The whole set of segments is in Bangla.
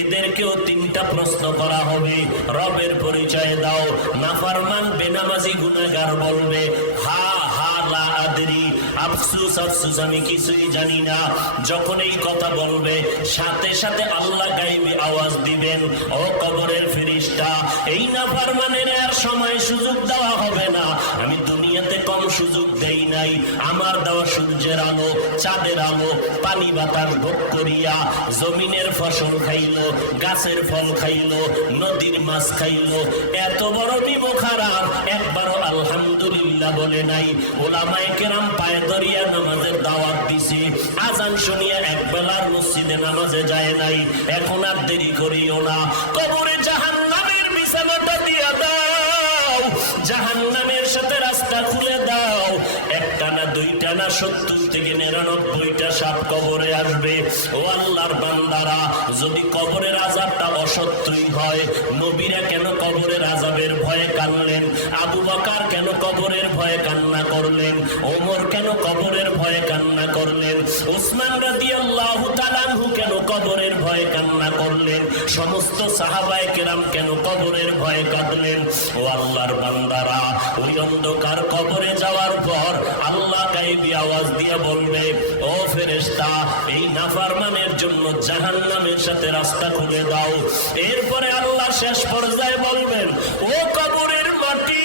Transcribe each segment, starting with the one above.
এদেরকেও তিনটা প্রশ্ন করা হবে, রবের পরিচয় দাও। নাফরমান বেনামাজি গুনাহগার বলবে হা হা লা আদরি, আফসুস আফসুস আমি কিছুই জানি না। যখন এই কথা বলবে সাথে সাথে আল্লাহ গায়বী আওয়াজ দিবেন, ও কবরের ফেরেশতা, এই নাফরমানের আর সময় সুযোগ দেওয়া হবে না। আমি দুনিয়াতে কম সুযোগ দেই নাই। আমার দেওয়া সূর্যের আলো, চাঁদের আলো, পানি বাতাস ভোগ করিয়া জমিনের ফসল খাইলো, গাছের ফল খাইলো, নদীর মাছ খাইলো। এত বড় বিমুখারাম একবারও আলহামদুলিল্লাহ বলে নাই। ওলামায়ে কেরাম পায়ে ধরিয়া নামাজের দাওয়াত দিছে, আজান শুনিয়া একবেলার মসজিদে নামাজে যায় নাই। এখন আর দেরি করিও না, কবরে জাহান্নামের বিছানাটা দিয়া দাও, জাহান্নামের সাথে রাস্তা খুলে দাও। একটা না দুইটা না 70 থেকে 99টা সাপ কবরে আসবে। ও আল্লাহর বান্দারা, যদি কবরের আযাবটা অসত্যই হয়, নবীরা কেন কবরের আযাবের ভয়ে কাঁদলেন? আবু বকর কেন কবরের ভয়ে কান্না করলেন? ওমর কেন কবরের ভয়ে কান্না করলেন? উসমান রাদিয়াল্লাহু তাআলা আনহু কেন কবরের ভয়ে কান্না করলেন? সমস্ত সাহাবায়ে কেরাম কেন কবরের ভয়ে কাঁদলেন? ও আল্লাহর বান্দারা, ওই অন্ধকার কবরে যাওয়ার পর আল্লাহ গায়বী আওয়াজ দিয়ে বলবে, ও ফেরেশতা, এই নাফরমানের জন্য জাহান্নামের সাথে রাস্তা খুলে দাও। এরপরে আল্লাহ শেষ পর্যায়ে বলবেন, ও কবরের মাটি,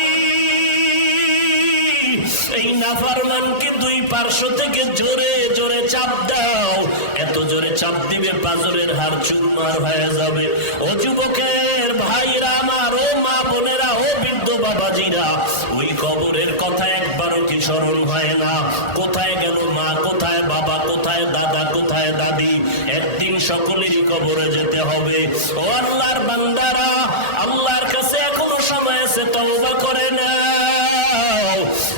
এই নাফরমানকে দুই পার্শ্ব থেকে জোরে জোরে চাপ দাও। এত জোরে চাপ দিবে পাঁজরের হাড় চুরমার হয়ে যাবে। ও যুবকের ভাইরা আমার, ও মা বোনেরা, ও বৃদ্ধ বাবাজিরা, ওই কবরের কথা একবারও কি স্মরণ হয় না? কোথায় গেল মা, কোথায় বাবা, কোথায় দাদা, কোথায় দাদি? একদিন সকলেরই কবরে যেতে হবে। ও আল্লাহর বান্দারা, আল্লাহর কাছে এখনো সময় আছে, তওবা করে নাও।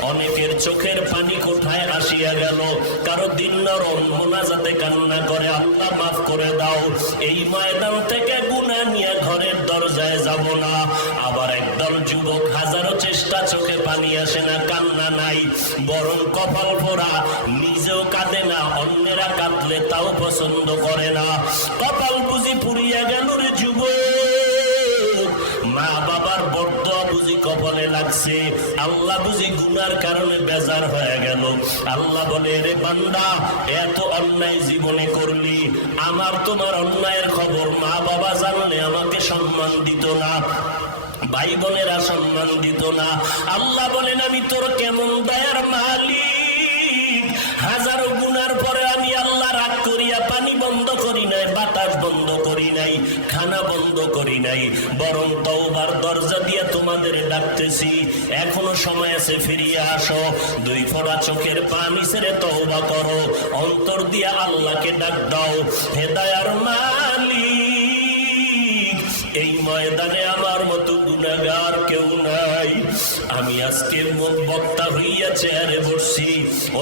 অনেকের চোখের পানি কোথায় আসিয়া গেল, কারো দিল নরম, মোনাজাতে কান্না করে, আল্লাহ মাফ করে দাও। এই ময়দান থেকে গুনাহ নিয়ে ঘরের দরজায় যাব না। আবার একদল যুবক, হাজারো চেষ্টা, চোখে পানি আসে না, কান্না নাই, বরং কপাল পোড়া, নিজেও কাঁদে না, অন্যেরা কাঁদলে তাও পছন্দ করে না। কপাল বুঝি পুড়িয়া গেল রে যুবক, মা বাবার বড্ড বুঝি কপালে লাগছে, আল্লাহ বুঝি গুনার কারণে বেজার হয়ে গেল। আল্লাহ বলে, রে বান্দা, এত অন্যায় জীবনে করলি, আমার তোমার অন্যায়ের খবর মা বাবা জানলে আমাকে সম্মান দিত না, ভাই বোনেরা সম্মান দিত না। আল্লাহ বলেন, আমি তোর কেমন দয়ার মালিক, হাজারো গুনার পরে আমি আল্লাহ রাগ করিয়া পানি বন্ধ করি নাই, বাতাস বন্ধ করি নাই, খানা বন্ধ করি নাই, বরং তওবার দরজা দিয়ে তোমাদের ডাকতেছি। এখনো সময় আছে, ফিরিয়ে আসো, দুই ফোঁটা চোখের পানি ছেড়ে তওবা করো, অন্তর দিয়ে আল্লাহকে ডাক দাও। হে দয়ার মালিক, এই ময়দানে আমার মতো গুনাহগার কেউ নাই। আমি আজকে বক্তা হইয়া চেয়ারে বসছি,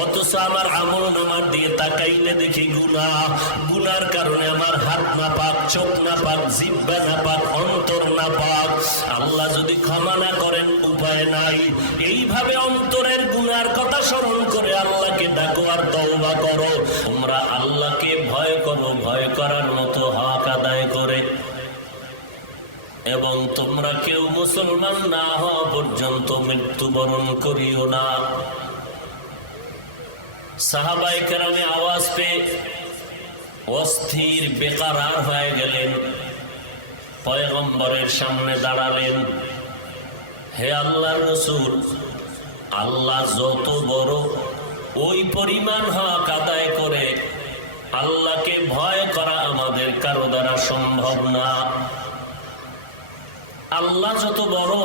অথচ আমার আমল নামার দিয়ে তাকাইলে দেখি গুনাহ। গুনার কারণে আমার হাত না পাক, চোখ না পাক, জিহ্বা না পাক, অন্তর না পাক। আল্লাহ যদি ক্ষমা না করেন উপায় নাই। এইভাবে অন্তরের গুনার কথা স্মরণ করে আল্লাহকে ডাকো আর তওবা করো। তোমরা আল্লাহকে ভয় করো, ভয় করার মতো হক আদায় করে, এবং তোমরা কেউ মুসলমান না হওয়া পর্যন্ত মৃত্যুবরণ করিও না। সাহাবায়ে কেরামে আওয়াজ পেয়ে অস্থির বেকারার হয়ে গেলেন, পয়গম্বরের সামনে দাঁড়ালেন। হে আল্লাহর রাসূল, আল্লাহ যত বড়, ওই পরিমাণ হক আদায় করে আল্লাহকে ভয় করা আমাদের কারো দ্বারা সম্ভব না। আল্লাহ যত বড়,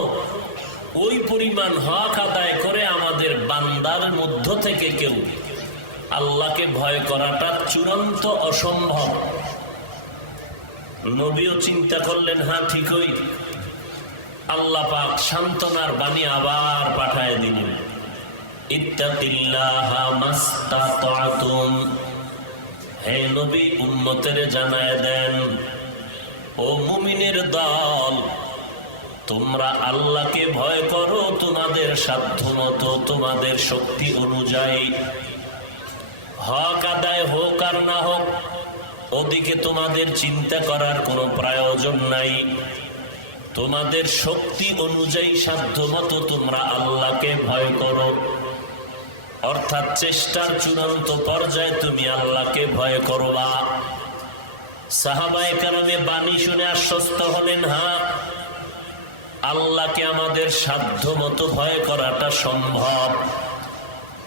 ওই পরিমাণ হক আদায় করে আমাদের বান্দার মধ্য থেকে কেউ আল্লাহকে ভয় করাটা চূড়ান্ত অসম্ভব। নবীও চিন্তা করলেন, হ্যাঁ ঠিকই। আল্লাহ পাক সান্ত্বনার বাণী আবার পাঠায় দিলেন, ইত্তাকিল্লাহা মাস্তাতাতুম। হে নবী, উম্মতের জানায় দেন, ও মুমিনের দল, তোমরা আল্লাহকে ভয় করো তোমাদের সাধ্যমতো, তোমাদের শক্তি অনুযায়ী। হক আদায় হোক আর না হোক, ও ওদিকে তোমাদের চিন্তা করার কোনো প্রয়োজন নাই। তোমাদের শক্তি অনুযায়ী সাধ্যমতো তোমরা আল্লাহকে ভয় করো, অর্থাৎ চেষ্টার চূড়ান্ত পর্যায়ে তুমি আল্লাহকে ভয় করবা। সাহাবায়ে কেরামে বাণী শুনে আশ্বস্ত হলেন, হ্যাঁ, আল্লাহকে আমাদের সাধ্যমতো ভয় করাটা সম্ভব,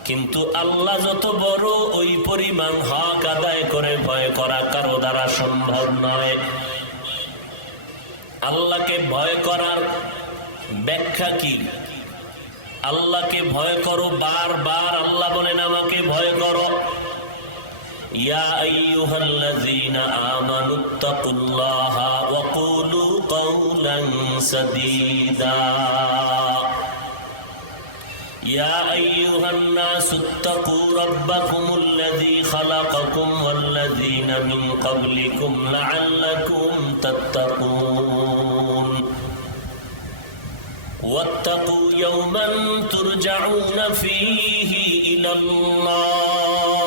কিন্তু আল্লাহ যত বড় ওই পরিমাণ হক আদায় করে ভয় করা কারো দ্বারা সম্ভব নয়। আল্লাহকে ভয় করার ব্যাখ্যা কি? আল্লাহকে ভয় করো, বারবার আল্লাহ বলেন আমাকে ভয় করো। ইয়া আইয়ুহাল্লাযীনা আমানুত্তাকুল্লাহা ওয়া কুলু কাওলান সাদীদা। ইয়া আইয়ুহান নাসুত্তাকু রাব্বাকুমুল্লাযী খালাকাকুম ওয়াল্লাযীনা মিন ক্বাবলিকুম লাআল্লাকুম তাত্তাকুন। واتقوا يوما ترجعون فيه إلى الله।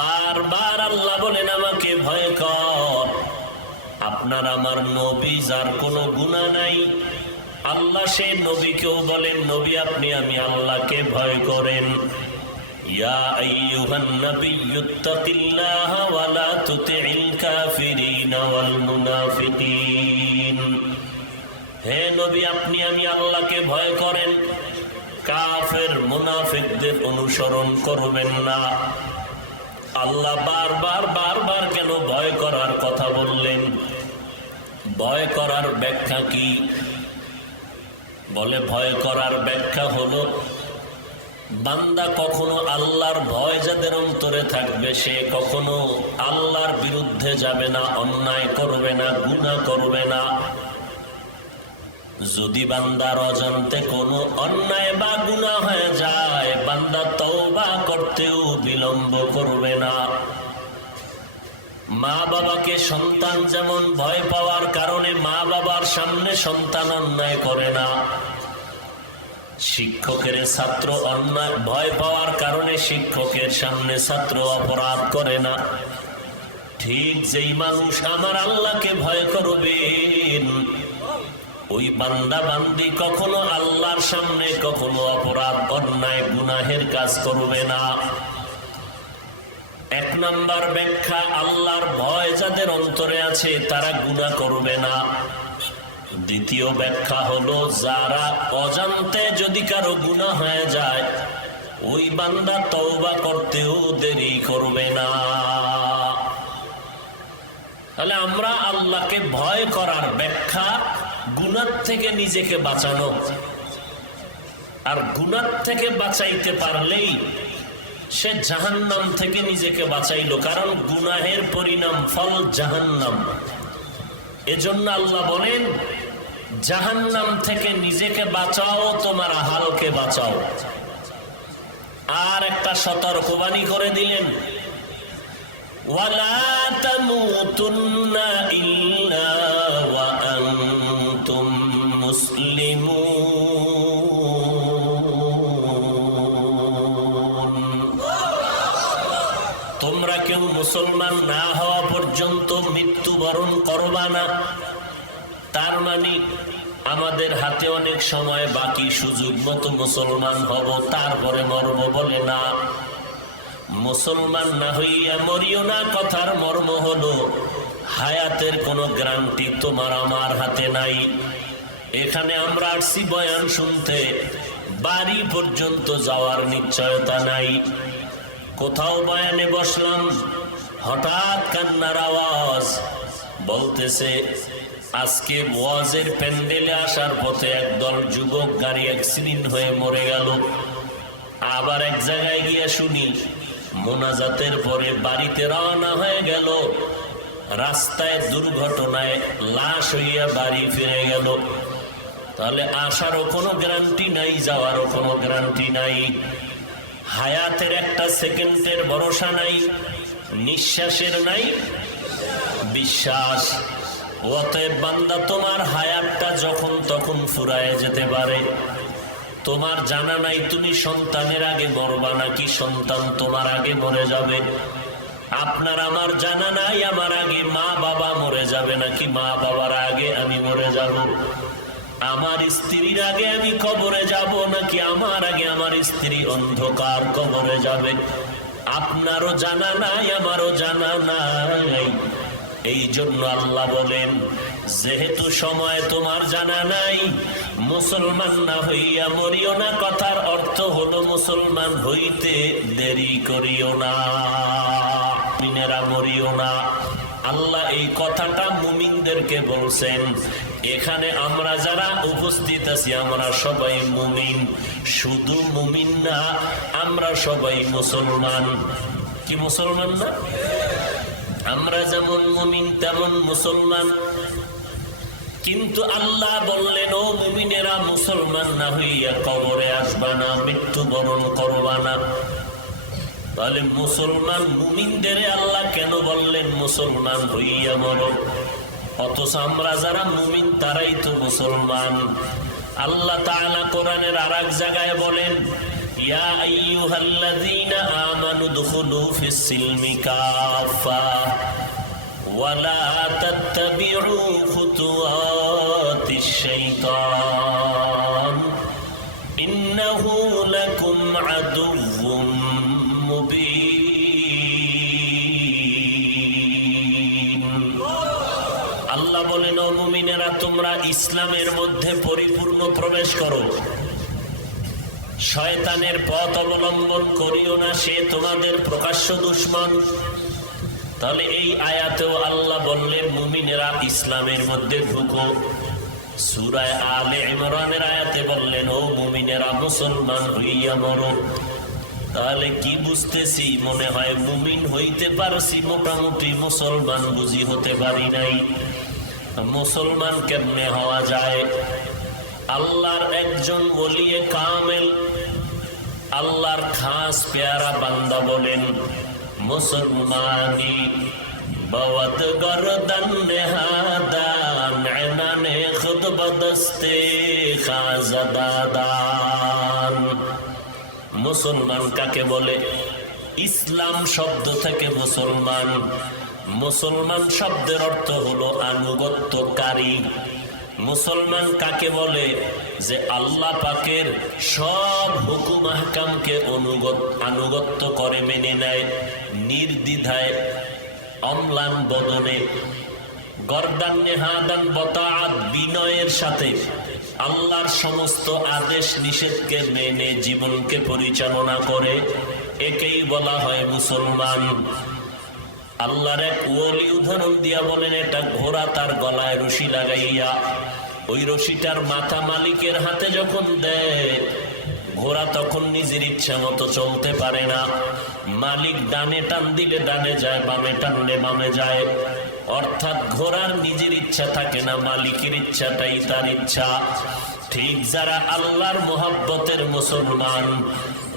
বারবার আল্লাহ বলেন আমাকে ভয় কর। আপনার আমার নবী যার কোনো গুনাহ নাই, আল্লাহ সে নবীকেও বলেন, নবী আপনি আমি আল্লাহকে ভয় করেন। ইয়া আইয়ুহান নাবিয়্যুত্তাকিল্লাহা ওয়া লা তুতি'ল কাফিরিনা ওয়াল মুনাফিকিন। হে নবী আপনি আমি আল্লাহকে ভয় করেন, কাফের মুনাফিকদের অনুসরণ করবেন না। আল্লাহ বারবার কেন ভয় করার কথা বললেন? ভয় করার ব্যাখ্যা কি? বলে ভয় করার ব্যাখ্যা হলো, বান্দা কখনো আল্লাহর ভয় যাদের অন্তরে থাকবে সে কখনো আল্লাহর বিরুদ্ধে যাবে না, অন্যায় করবে না, গুনাহ করবে না। যদি বান্দার অজান্তে কোনো অন্যায় বা গুনাহ হয়ে যায়, বান্দা তওবা করতেও বিলম্ব করবে না। মা বাবাকে সন্তান যেমন ভয় পাওয়ার কারণে মা বাবার সামনে সন্তান অন্যায় করে না, শিক্ষকের ছাত্র অন্যায় ভয় পাওয়ার কারণে শিক্ষকের সামনে ছাত্র অপরাধ করে না, ঠিক যেই মানুষ আমার আল্লাহকে ভয় করবেন ওই বান্দা বান্দি কখনো আল্লাহর সামনে কখনো অপরাধ অন্যায় গুনাহের কাজ করবে না। এক নাম্বার ব্যাখ্যা, আল্লাহর ভয় যাদের অন্তরে আছে তারা গুনাহ করবে না। দ্বিতীয় ব্যাখ্যা হলো, যারা অজান্তে যদি কারো গুনাহ হয়ে যায় ওই বান্দা তওবা করতেও দেরি করবে না। তাহলে আমরা আল্লাহকে ভয় করার ব্যাখ্যা গুনাহ থেকে নিজেকে বাঁচানো, আর গুনাহ থেকে বাঁচাইতে পারলেই সে জাহান্নাম থেকে নিজেকে বাঁচাইলো, কারণ গুনাহের পরিণাম ফল জাহান্নাম। এজন্য আল্লাহ বলেন জাহান্নাম থেকে নিজেকে বাঁচাও, তোমার আহালকে বাঁচাও। আর একটা সতর্কবাণী করে দিলেন, ওয়ালা তামুতুন্না ইল্লা ওয়া আনতুম মুসলিমুন। তোমরা কেউ মুসলমান না হওয়া পর্যন্ত মৃত্যুবরণ করবা না। তার মানে আমাদের হাতে অনেক সময় বাকি, সুযোগ মতো মুসলমান হব তারপরে মরব বলে না। মুসলমান না হইয়া মরিও না কথার মর্ম হলো হায়াতের কোনো গ্যারান্টি তোমার আমার হাতে নাই। এখানে আমরা আসছি বয়ান শুনতে, বাড়ি পর্যন্ত যাওয়ার নিশ্চয়তা নাই। কোথাও বয়ানে বসলাম, হঠাৎ কান্নার আওয়াজ, বলতেছে আজকে ওয়াজের প্যান্ডেলে আসার পথে একদল যুবক গাড়ি অ্যাক্সিডেন্ট হয়ে মরে গেল। আবার এক জায়গায় গিয়ে শুনি মোনাজাতের পরে বাড়িতে রওনা হয়ে গেল, রাস্তায় দুর্ঘটনায় লাশ হইয়া বাড়ি ফিরে গেল। তাহলে আসারও কোনো গ্যারান্টি নাই, যাওয়ারও কোনো গ্যারান্টি নাই। হায়াতের একটা সেকেন্ডের ভরসা নাই, নিঃশ্বাসের নাই বিশ্বাস। অতএব বান্দা, তোমার হায়াতটা যখন তখন ফুরায় যেতে পারে। তোমার জানা নাই তুমি সন্তানের আগে মরবা নাকি সন্তান তোমার আগে মরে যাবে। আপনার আমার জানা নাই আমার আগে মা বাবা মরে যাবে নাকি মা বাবার আগে আমি মরে যাব, আমার স্ত্রীর আগে আমি কবরে যাব নাকি আমার আগে আমার স্ত্রী অন্ধকার কবরে যাবে। আপনারও জানা নাই আমারও জানা নাই। এই জন্য আল্লাহ বলেন, যেহেতু সময় তোমার জানা নাই, মুসলমান না হইয়া মরিও না। কথার অর্থ হলো মুসলমান হইতে দেরি করিও না, মুমিনেরা মরিও না। আল্লাহ এই কথাটা মুমিনদেরকে বলছেন। এখানে আমরা যারা উপস্থিত আছি আমরা সবাই মুমিন, শুধু মুমিন না, আমরা সবাই মুসলমান। কি মুসলমান না? আমরা যেমন মুমিন তেমন মুসলমান। কিন্তু আল্লাহ বললেন, ও মুমিনেরা, মুসলমান না হইয়া কবরে আসবা না, মৃত্যুবরণ করবা না। তাহলে মুসলমান মুমিনদের আল্লাহ কেন বললেন মুসলমান হইয়া মরো? অথচ আমরা যারা মুমিন তারাই তো মুসলমান। আল্লাহ তাআলা কোরআনের আরেক জায়গায় বলেন, ইয়া আইয়ুহাল্লাযীনা আমানু দুখুলু ফিস সিলমি কাফা ওয়া লা তাত্তাবিউ খুতুওয়াতিশ শাইতান ইন্নাহু লাকুম আদুউম মুবিন। আল্লাহ বলেন, ও মুমিনেরা, তোমরা ইসলামের মধ্যে পরিপূর্ণ প্রবেশ করো, শয়তানের পথ অবলম্বন করিও না, সে তোমাদের প্রকাশ্য দুশমন। তাহলে এই আয়াতেও আল্লাহ বললেন মুমিনেরা ইসলামের মধ্যে ঢুকো। সূরা আলে ইমরানের আয়াতে বললেন, ও মুমিনেরা মুসলমান হইয়া মরো। তাহলে কি বুঝতেছি? মনে হয় মুমিন হইতে পারছি মোটামুটি, মুসলমান বুঝি হতে পারি নাই। মুসলমান কেমনে হওয়া যায়? আল্লাহর একজন ওলিয়ে কামেল, আল্লাহর খাস পেয়ারা বান্দা বলেন, মুসলমানি বাওয়াত গরদান নেহাদান এনানে খুদ বদস্তে খাজাদাদান। মুসলমান কাকে বলে? ইসলাম শব্দ থেকে মুসলমান। মুসলমান শব্দের অর্থ হলো আনুগত্যকারী। মুসলমান কাকে বলে? যে আল্লাহ পাকের সব হুকুম আহকামকে আনুগত্য করে মেনে নেয়, নির্দ্বিধায়, অম্লান বদনে, গর্দান নেহাদান বতাআত, বিনয়ের সাথে আল্লাহর সমস্ত আদেশ নিষেধকে মেনে জীবনকে পরিচালনা করে। একেই বলা হয় মুসলমান। আল্লাহর এক ওলি উদাহরণ দিয়া বলেন, এটা ঘোড়া তার গলায় রশি লাগাইয়া, ওই রশিটার মাথা মালিকের হাতে যখন দেয়, ঘোড়া তখন নিজের ইচ্ছা মতো চলতে পারে না। মালিক ডানে টান দিলে ডানে যায়, বামে টানলে বামে যায়। অর্থাৎ ঘোড়ার নিজের ইচ্ছা থাকে না, মালিকের ইচ্ছাটাই তার ইচ্ছা। ঠিক যারা আল্লাহর মোহাব্বতের মুসলমান,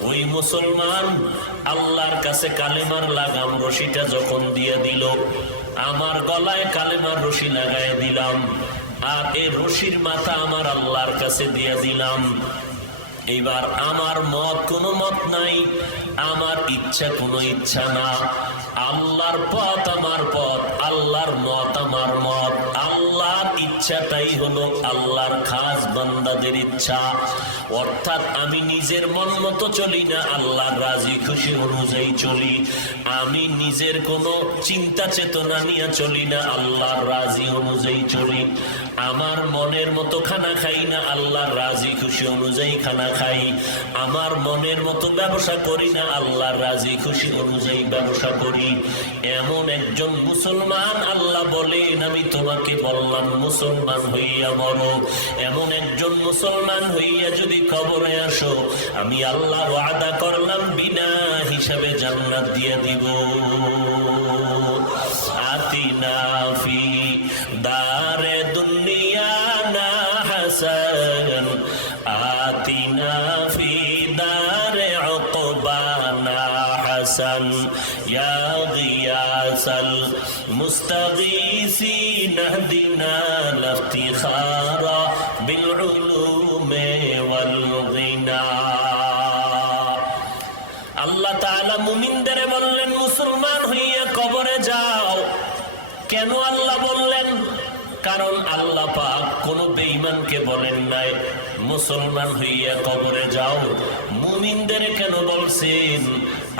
ওই মুসলমান আল্লাহর কাছে কালেমার লাগাম রশিটা যখন দিয়ে দিল, আমার গলায় কালেমার রশি লাগাই দিলাম, আর এই রশির মাথা আমার আল্লাহর কাছে দিয়ে দিলাম। এইবার আমার মত কোনো মত নাই, আমার ইচ্ছা কোনো ইচ্ছা না। আল্লাহর পথ আমার পথ, আল্লাহর মত আমার মত। আল্লাহর ইচ্ছাটাই হলো আল্লাহর খাস বান্দাদের ইচ্ছা। অর্থাৎ আমি নিজের মন মতো চলি না, আল্লাহর রাজি খুশি অনুযায়ী চলি। আমি নিজের কোনো চিন্তা চেতনা নিয়ে চলি না, আল্লাহর রাজি অনুযায়ী চলি। আমার মনের মতো খানা খাই না, আল্লাহর রাজি খুশি অনুযায়ী খানা খাই। আমার মনের মতো ব্যবসা করি না, আল্লাহর রাজি খুশি অনুযায়ী ব্যবসা করি। এমন একজন মুসলমান আল্লাহ বলেন, আমি তোমাকে বললাম মুসলমান হইয়া মরো। এমন একজন মুসলমান হইয়া যদি কবরে আসো, আমি আল্লাহ ওয়াদা করলাম বিনা হিসাবে জান্নাত দিয়ে দিব। আতিনা ফি দারে দুনিয়া না হাসান, আতিনা ফি দারে উকবানা হাসান, ইয়া গিয়াসাল মুস্তাগীসিন ইহদিনা লিফতিখারা বিল উলুমি ওয়াল গিনা। আল্লাহ তাআলা মুমিনদের বললেন মুসলমান হইয়া কেন আল্লাহ বললেন? কারণ আল্লাহ পাক কোন বেঈমানকে বলেন নাই মুসলমান হইয়া কবরে যাও। মুমিনদের কেন বলছেন?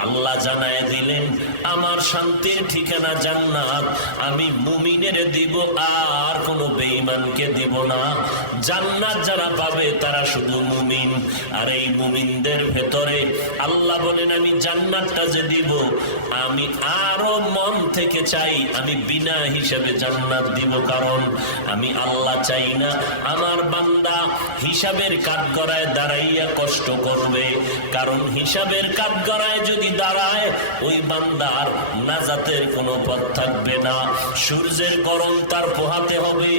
আল্লাহ জানায় দিলেন আমার শান্তির ঠিকানা জান্নাত আমি মুমিনের দিব, আর কোন বেঈমানকে দিব না। জান্নাত যারা পাবে তারা শুধু মুমিন। আর এই মুমিনদের ভেতরে আল্লাহ বলেন আমি জান্নাতটা যে দিব, আমি আরো মন থেকে চাই আমি বিনা হিসাবে জান্নাত দিব। কারণ আমি আল্লাহ চাই না আমার বান্দা হিসাবের কাঠগড়ায় দাঁড়াইয়া কষ্ট করবে। কারণ হিসাবের কাঠগড়ায় যদি দাঁড়ায় ওই বান্দার নাজাতের কোনো পথ থাকবে না। সূর্যের গরম তার পোহাতে হবে,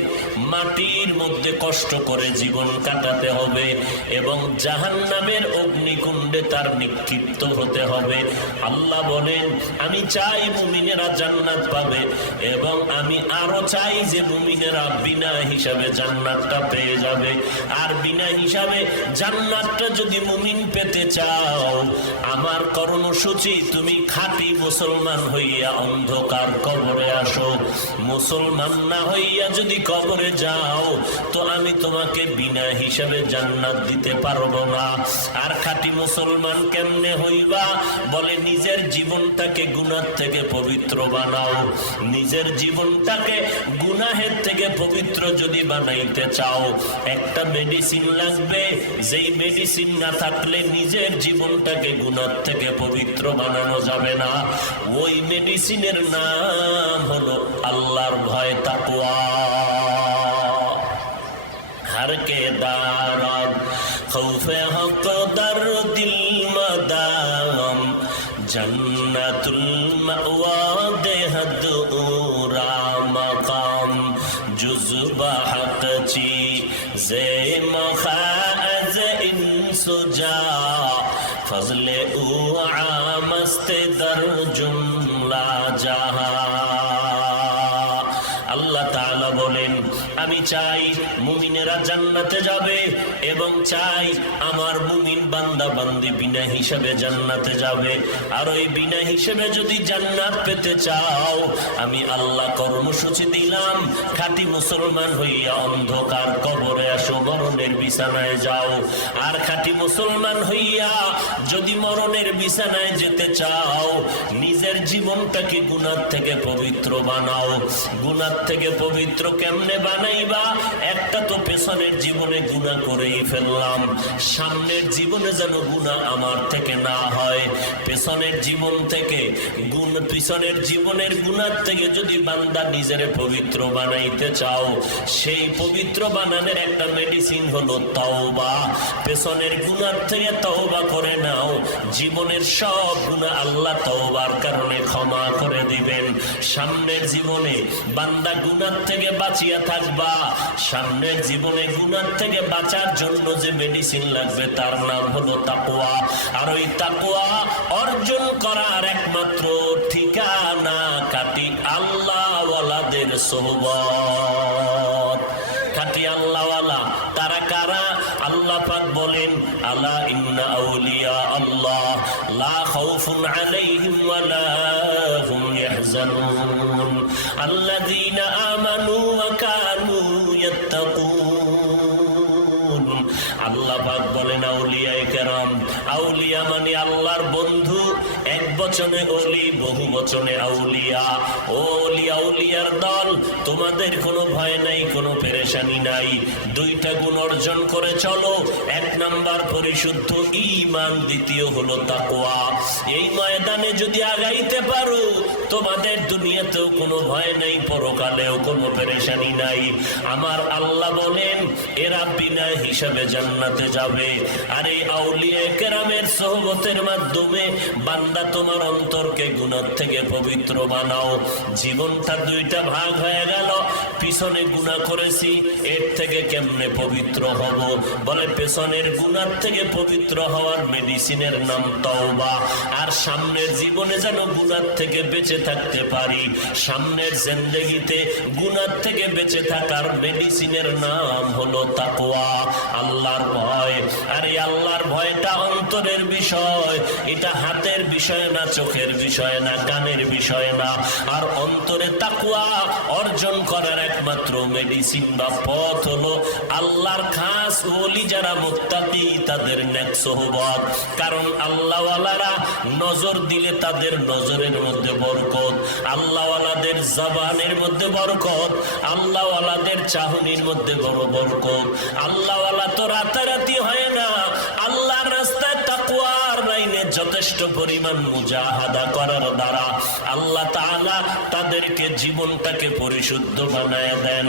মাটির মধ্যে কষ্ট করে জীবন কাটাতে হবে, এবং জাহান্নামের অগ্নিকুণ্ডে তার নিক্ষিপ্ত হতে হবে। আল্লাহ বলেন আমি চাই মুমিনেরা জান্নাত পাবে, এবং আমি আরো চাই যে মুমিনেরা বিনা হিসাবে জান্নাতটা পেয়ে যাবে। আর বিনা হিসাবে জান্নাতটা যদি মুমিন পেতে চাও, আমার কর্মসূচি তুমি খাঁটি মুসলমান হইয়া অন্ধকার কবরে আসো। মুসলমান না হইয়া যদি কবরে যাও তো আমি তোমাকে বিনা হিসাবে জান্নাত দিতে পারবো না। আর খাঁটি মুসলমান কেমনে হইবা? বলে নিজের জীবনটাকে গুনাহ থেকে পবিত্র বানাও। নিজের জীবনটাকে গুনাহের থেকে পবিত্র যদি বানাইতে চাও, একটা মেডিসিন লাগবে, যেই মেডিসিন না থাকলে নিজের জীবনটাকে গুনাহ থেকে পবিত্র বানানো যাবে না। ওই মেডিসিনের নাম হলো আল্লাহর ভয়, তাকওয়া। हर के दाराद खौफे हक दर दिल मदाम जन्नतुल मअवा देहद उरा मकाम जुज़बा हक ची जे मखाज इंसुजा फजले उ आमस्ते दर जुमला जहा। আল্লাহ তাআলা বলেন আমি চাই মুমিনেরা জান্নাতে যাবে, এবং চাই আমার মুমিন বান্দা বান্দি বিনা হিসাবে জান্নাতে যাবে। আর ওই বিনা হিসাবে যদি জান্নাত পেতে চাও, আমি আল্লাহ কর্মসূচি দিলাম খাঁটি মুসলমান হইয়া অন্ধকার কবরে আসো, মরণের বিছানায় যাও। আর খাঁটি মুসলমান হইয়া যদি মরণের বিছানায় যেতে চাও, নিজের জীবনটাকে গুনাহ থেকে পবিত্র বানাও। গুনাহ থেকে পবিত্র কেমনে বানাইবা? একটা তো পেছনের জীবনে গুনাহ করেই ফেললাম, সামনের জীবনে যেন গুনাহ আমার থেকে না হয়। পেছনের জীবন থেকে পিছনের জীবনের গুনাহ থেকে যদি বান্দা নিজের পবিত্র বানাইতে চাও, সেই পবিত্র বানানোর একটা মেডিসিন হলো তওবা। পেছনের গুনাহ থেকে তওবা করে নাও, জীবনের সব গুনাহ আল্লাহ তওবার কারণে ক্ষমা করে দিবেন। সামনের জীবনে বান্দা গুনাহ থেকে বাঁচিয়া থাকবা। সামনের জীবনে গুনাহ থেকে বাঁচার জন্য যে মেডিসিন লাগবে তার নাম হলো তাকওয়া। আর ওই তাকওয়া অর্জন করার একমাত্র ঠিকানা খাঁটি আল্লাহওয়ালাদের সোহবত। খাঁটি আল্লাহওয়ালা তারা কারা? আল্লাহ পাক বলেন আলা ইন্না আউলিয়া আল্লাহ লা খাউফুন আলাইহিম ওয়া লা হুম ইয়াহজানুন আল্লাযীনা আমানু ওয়া কানু ইয়াত্তাকুন। আল্লাহ পাক বলেন আউলিয়ায়ে কেরাম, আউলিয়া মানে আল্লাহর বন্ধু। এক বচনে ওলি, বহু বচনে আউলিয়া। ওলি আউলিয়ার দল, তোমাদের কোনো ভয় নাই, কোনো পেরেশানি নাই। দুইটা গুণ অর্জন করে চলো। এক নাম্বার পরিশুদ্ধ ঈমান, দ্বিতীয় হলো তাকওয়া। এই ময়দানে যদি আগাইতে পারো, তোমাদের দুনিয়াতেও কোনো ভয় নাই, পরকালেও কোনো পেরেশানি নাই। আমার আল্লাহ বলেন এরা বিনা হিসাবে জান্নাতে যাবে। আর এই আউলিয়া কেরামের সোহবতের মাধ্যমে বান্দা তোমার অন্তরকে গুনাহ থেকে পবিত্র বানাও। জীবনটা দুইটা ভাগ হয়ে গেল, পিছনে গুনাহ করেছি, এর থেকে কেমনে পবিত্র হব? বলে পেছনের গুনাহ থেকে পবিত্র হওয়ার মেডিসিনের নাম তওবা। আর সামনের জীবনে যেন গুনাহ থেকে বেঁচে থাকতে পারি, সামনের জিন্দেগিতে গুনাহ থেকে বেঁচে থাকার মেডিসিনের নাম হলো তাকওয়া, আল্লাহর ভয়। আর এই আল্লাহর ভয়টা অন্তরের বিষয়, এটা হাতের বিষয় না, চোখের বিষয় না, কানের বিষয় না। আর অন্তরে তাকওয়া অর্জন করার একমাত্র মেডিসিন বা পথ হলো আল্লাহর খাস ওলি যারা মুত্তাকি তাদের নেক সোহবত। কারণ আল্লাহওয়ালারা নজর দিলে তাদের নজরের মধ্যে বরকত, আল্লাহওয়ালাদের জবানের মধ্যে বরকত, আল্লাহওয়ালাদের চাহনির মধ্যে বড় বরকত। আল্লাহওয়ালা তো রাতারাতি হয় না। আল্লাহর রাস্তায় তাকওয়ার লাইনে যথেষ্ট পরিমাণ মুজাহাদা করার দ্বারা আল্লাহ তাআলা তাদেরকে জীবনটাকে পরিশুদ্ধ বানায় দেন।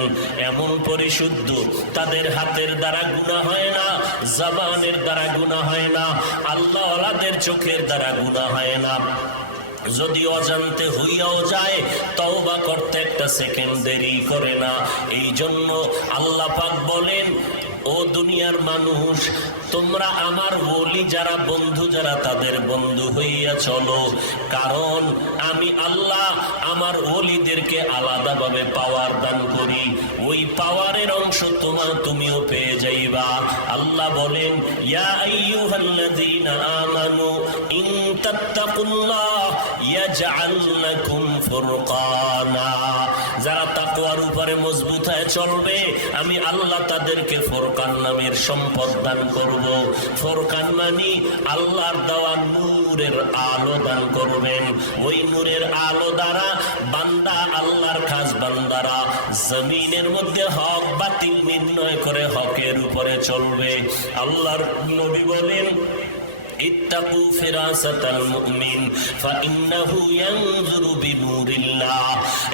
এমন পরিশুদ্ধ তাদের হাতের দ্বারা গুনাহ হয় না, জবানের দ্বারা গুনাহ হয় না, আল্লাহওয়ালাদের চোখের দ্বারা গুনাহ হয় না। যদি অজান্তে হইয়াও যায় তওবা করতে একটা সেকেন্ড দেরি করে না। এই জন্য আল্লাহ পাক বলেন, ও দুনিয়ার মানুষ, তোমরা আমার ওলি যারা বন্ধু যারা তাদের বন্ধু হইয়া চলো। কারণ আমি আল্লাহ আমার ওলিদেরকে আলাদাভাবে পাওয়ার দান করি। ওই পাওয়ারের অংশ তুমিও পেয়ে যাইবা। আল্লাহ বলেন, ইয়া আইয়ুহাল্লাযীনা আমানু ইন তাত্তাকুল্লাহ ইয়াজআল লাকুম ফুরকানা। যারা তাকওয়ার উপরে মজবুত হয়ে চলবে আমি আল্লাহ তাদেরকে ফুরকান নামের সম্পদ দান করব। ফুরকান মানে আল্লাহর দেওয়া নূরের আলো দান করবেন। ওই নূরের আলো দ্বারা বান্দা, আল্লাহর খাস বান্দারা জমিনের মধ্যে হক বাতিল নির্ণয় করে হকের উপরে চলবে। আল্লাহর নবী বলেন, ইত্তাকু ফিরাসাতাল মুমিন ফাইন্নাহু ইয়ানজুরু বিনূরিল্লাহ।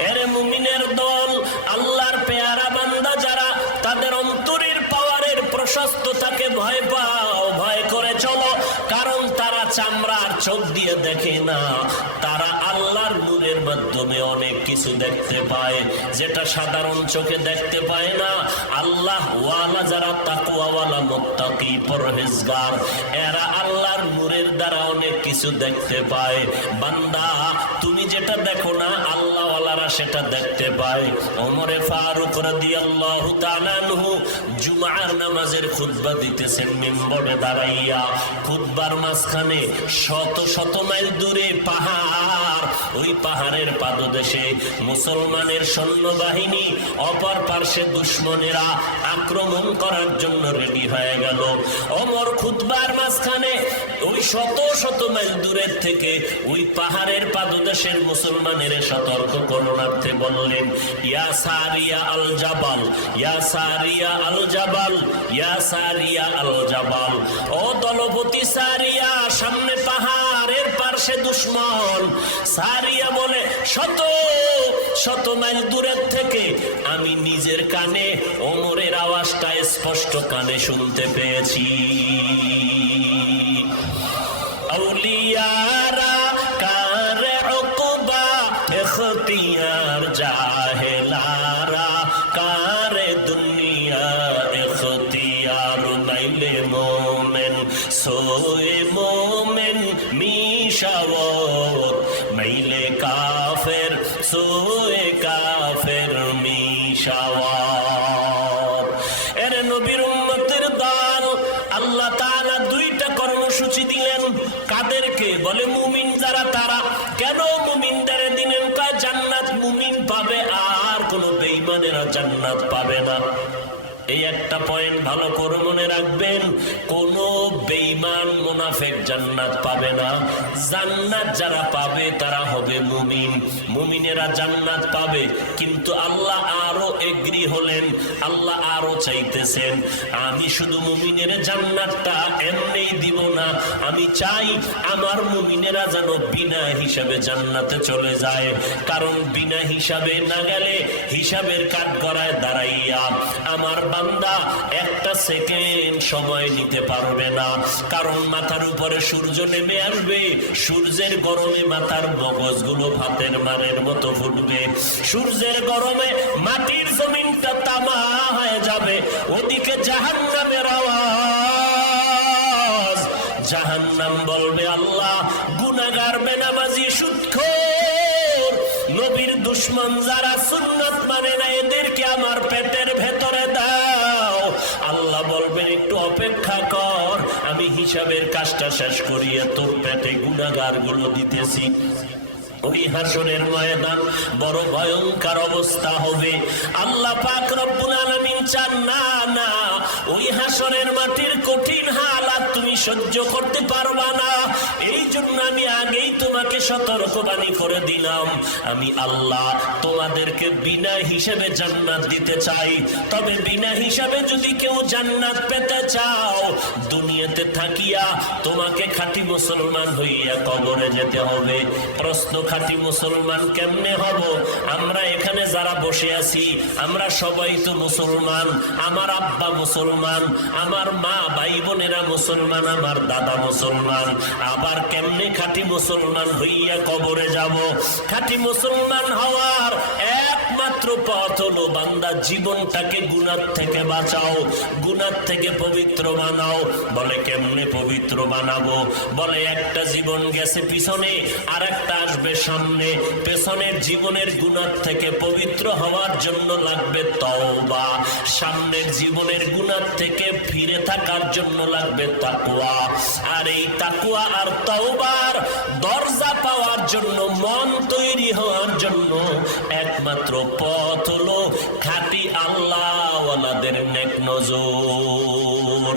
এর মুমিনের দল, আল্লাহর পেয়ারা বান্দা যারা, তাদের অন্তরের পাওয়ারের প্রশস্ততাকে ভয় পাও, ভয় করে চলো। কারণ তারা চামড়ার চোখ দিয়ে দেখে না, তারা আল্লাহর নূরের মাধ্যমে অনেক কিছু দেখতে পায় যেটা সাধারণ চোখে দেখতে পায় না। আল্লাহ ওয়ালা যারা তাকওয়াওয়ালা মুত্তাকি পরহেজগার, এরা আল্লাহর নূরের দ্বারা অনেক কিছু দেখতে পায়। বান্দা, তুমি যেটা দেখো না আল্লাহ ওয়ালারা সেটা দেখতে পায়। ওমরে ফারুক রাদিয়াল্লাহু তাআলা আনহু জুমার নামাজের খুতবা দিতেছেন মিম্বরে দাঁড়াইয়া। খুতবার মাঝখানে শত শত মাইল দূরে পাহাড়, ওই পাহাড়ের পাদদেশে মুসলমানের সৈন্যবাহিনী, অপর পার্শ্বে দুশমনেরা আক্রমণ করার জন্য রেডি হয়ে গেল। ওমর খুতবার মাঝখানে ওই শত শত মাইল দূরের থেকে ওই পাহাড়ের পাদদেশের মুসলমানের সতর্ক করুণার্থে বললেন, ইয়া সারিয়া আল জাবাল, ইয়া সারিয়া আল জাবাল, ইয়া সারিয়া আল জাবাল। ও দলপতি সারিয়া, সামনে পাহাড়ের পার্শ্বে দুশমন। সারিয়া বলে, শত শত মাইল দূরের থেকে আমি নিজের কানে ওমরের আওয়াজটা স্পষ্ট কানে শুনতে পেয়েছি। আউলিয়ারা কারে উকবা ইখতিয়ার, জাহেলারা কারে দুনিয়া ইখতিয়ার। মাইলে মোমেন সোয়ে মোমেন মিশাওয়ার, মাইলে কাফের সোয়ে কাফের মিশাওয়ার। এর নবীর উম্মতের দল আল্লাহ তাআলা দুইটা কর্মসূচি দিলেন। কাদেরকে? বলে মুমিন যারা তারা। কেন মুমিনদের দিলেন? কয় জান্নাত মুমিন পাবে, আর কোন বেঈমানেরা জান্নাত পাবে না। এই একটা পয়েন্ট ভালো করে মনে রাখবেন, কোন বেঈমান মুনাফিক জান্নাত পাবে না। জান্নাত যারা পাবে তারা হবে মুমিন, মুমিনেরা জান্নাত পাবে। কিন্তু আল্লাহ আরো এগ্রি হলেন, আল্লাহ আরো চাইতেছেন, আমি শুধু মুমিনের জান্নাতটা এমনি দিব না, আমি চাই আমার মুমিনেরা যেন বিনা হিসাবে জান্নাতে চলে যায়। কারণ বিনা হিসাবে না গেলে হিসাবের কাঠগড়ায় দাঁড়াইয়া আমার বান্দা একটা সেকেন্ড সময় নিতে পারবে না। কারণ মাথার উপরে সূর্য নেমে আসবে, সূর্যের গরমে মাথার মগজগুলো ভাতের মারের মতো ফুটবে, সূর্যের গরমে মাটির জমিনটা তামা হয়ে যাবে। ওদিকে জাহান্নামের আওয়াজ, জাহান্নাম বলবে, আল্লাহ গুনাহগার বেনামাজি সুদখোর নবীর দুশমন যারা সুন্নাত মানে না এদেরকে আমার পেটের ভেতরে দাও। আল্লাহ বলবেন একটু অপেক্ষা কর, আমি হিসাবের কাজটা শেষ করিয়া তোর পেটে গুনাহগার গুলো দিতেছি। ওই হাসরের ময়দান বড় ভয়ঙ্কর অবস্থা হবে। আল্লাহ পাক রব্বুল আলামিন চান না না, ওই হাসরের মাটির কঠিন হালাত তুমি সহ্য করতে পারবা না। এই জন্য আমি আগেই তোমাকে সতর্কবাণী করে দিলাম, আমি আল্লাহ তোমাদেরকে বিনা হিসেবে জান্নাত দিতে চাই। তবে বিনা হিসাবে যদি কেউ জান্নাত পেতে চাও, দুনিয়াতে থাকিয়া তোমাকে খাঁটি মুসলমান হইয়া কবরে যেতে হবে। প্রশ্ন, খাঁটি মুসলমান কেমনে হব? আমরা এখানে যারা বসে আছি আমরা সবাই তো মুসলমান। আমার আব্বা মুসলমান, আমার মা ভাই বোনেরা মুসলমান, আমার দাদা মুসলমান। আবার কেমনে খাঁটি মুসলমান হইয়া কবরে যাব? খাঁটি মুসলমান হওয়ার একমাত্র পথ হলো বান্দা জীবনটাকে গুনাহ থেকে বাঁচাও, গুনাহ থেকে পবিত্র বানাও। বলে কেমনে পবিত্র বানাবো? বলে একটা জীবন গেছে পিছনে, আর একটা আসবে সামনে। পেছনের জীবনের গুনাহ থেকে পবিত্র হওয়ার জন্য লাগবে তওবা, সামনের জীবনের গুনাহ থেকে ফিরে থাকার জন্য লাগবে তাকওয়া। আর এই তাকওয়া আর তওবার দরজা পাওয়ার জন্য, মন তৈরি হওয়ার জন্য একমাত্র পথ হলো খাঁটি আল্লাহওয়ালাদের নেক নজর।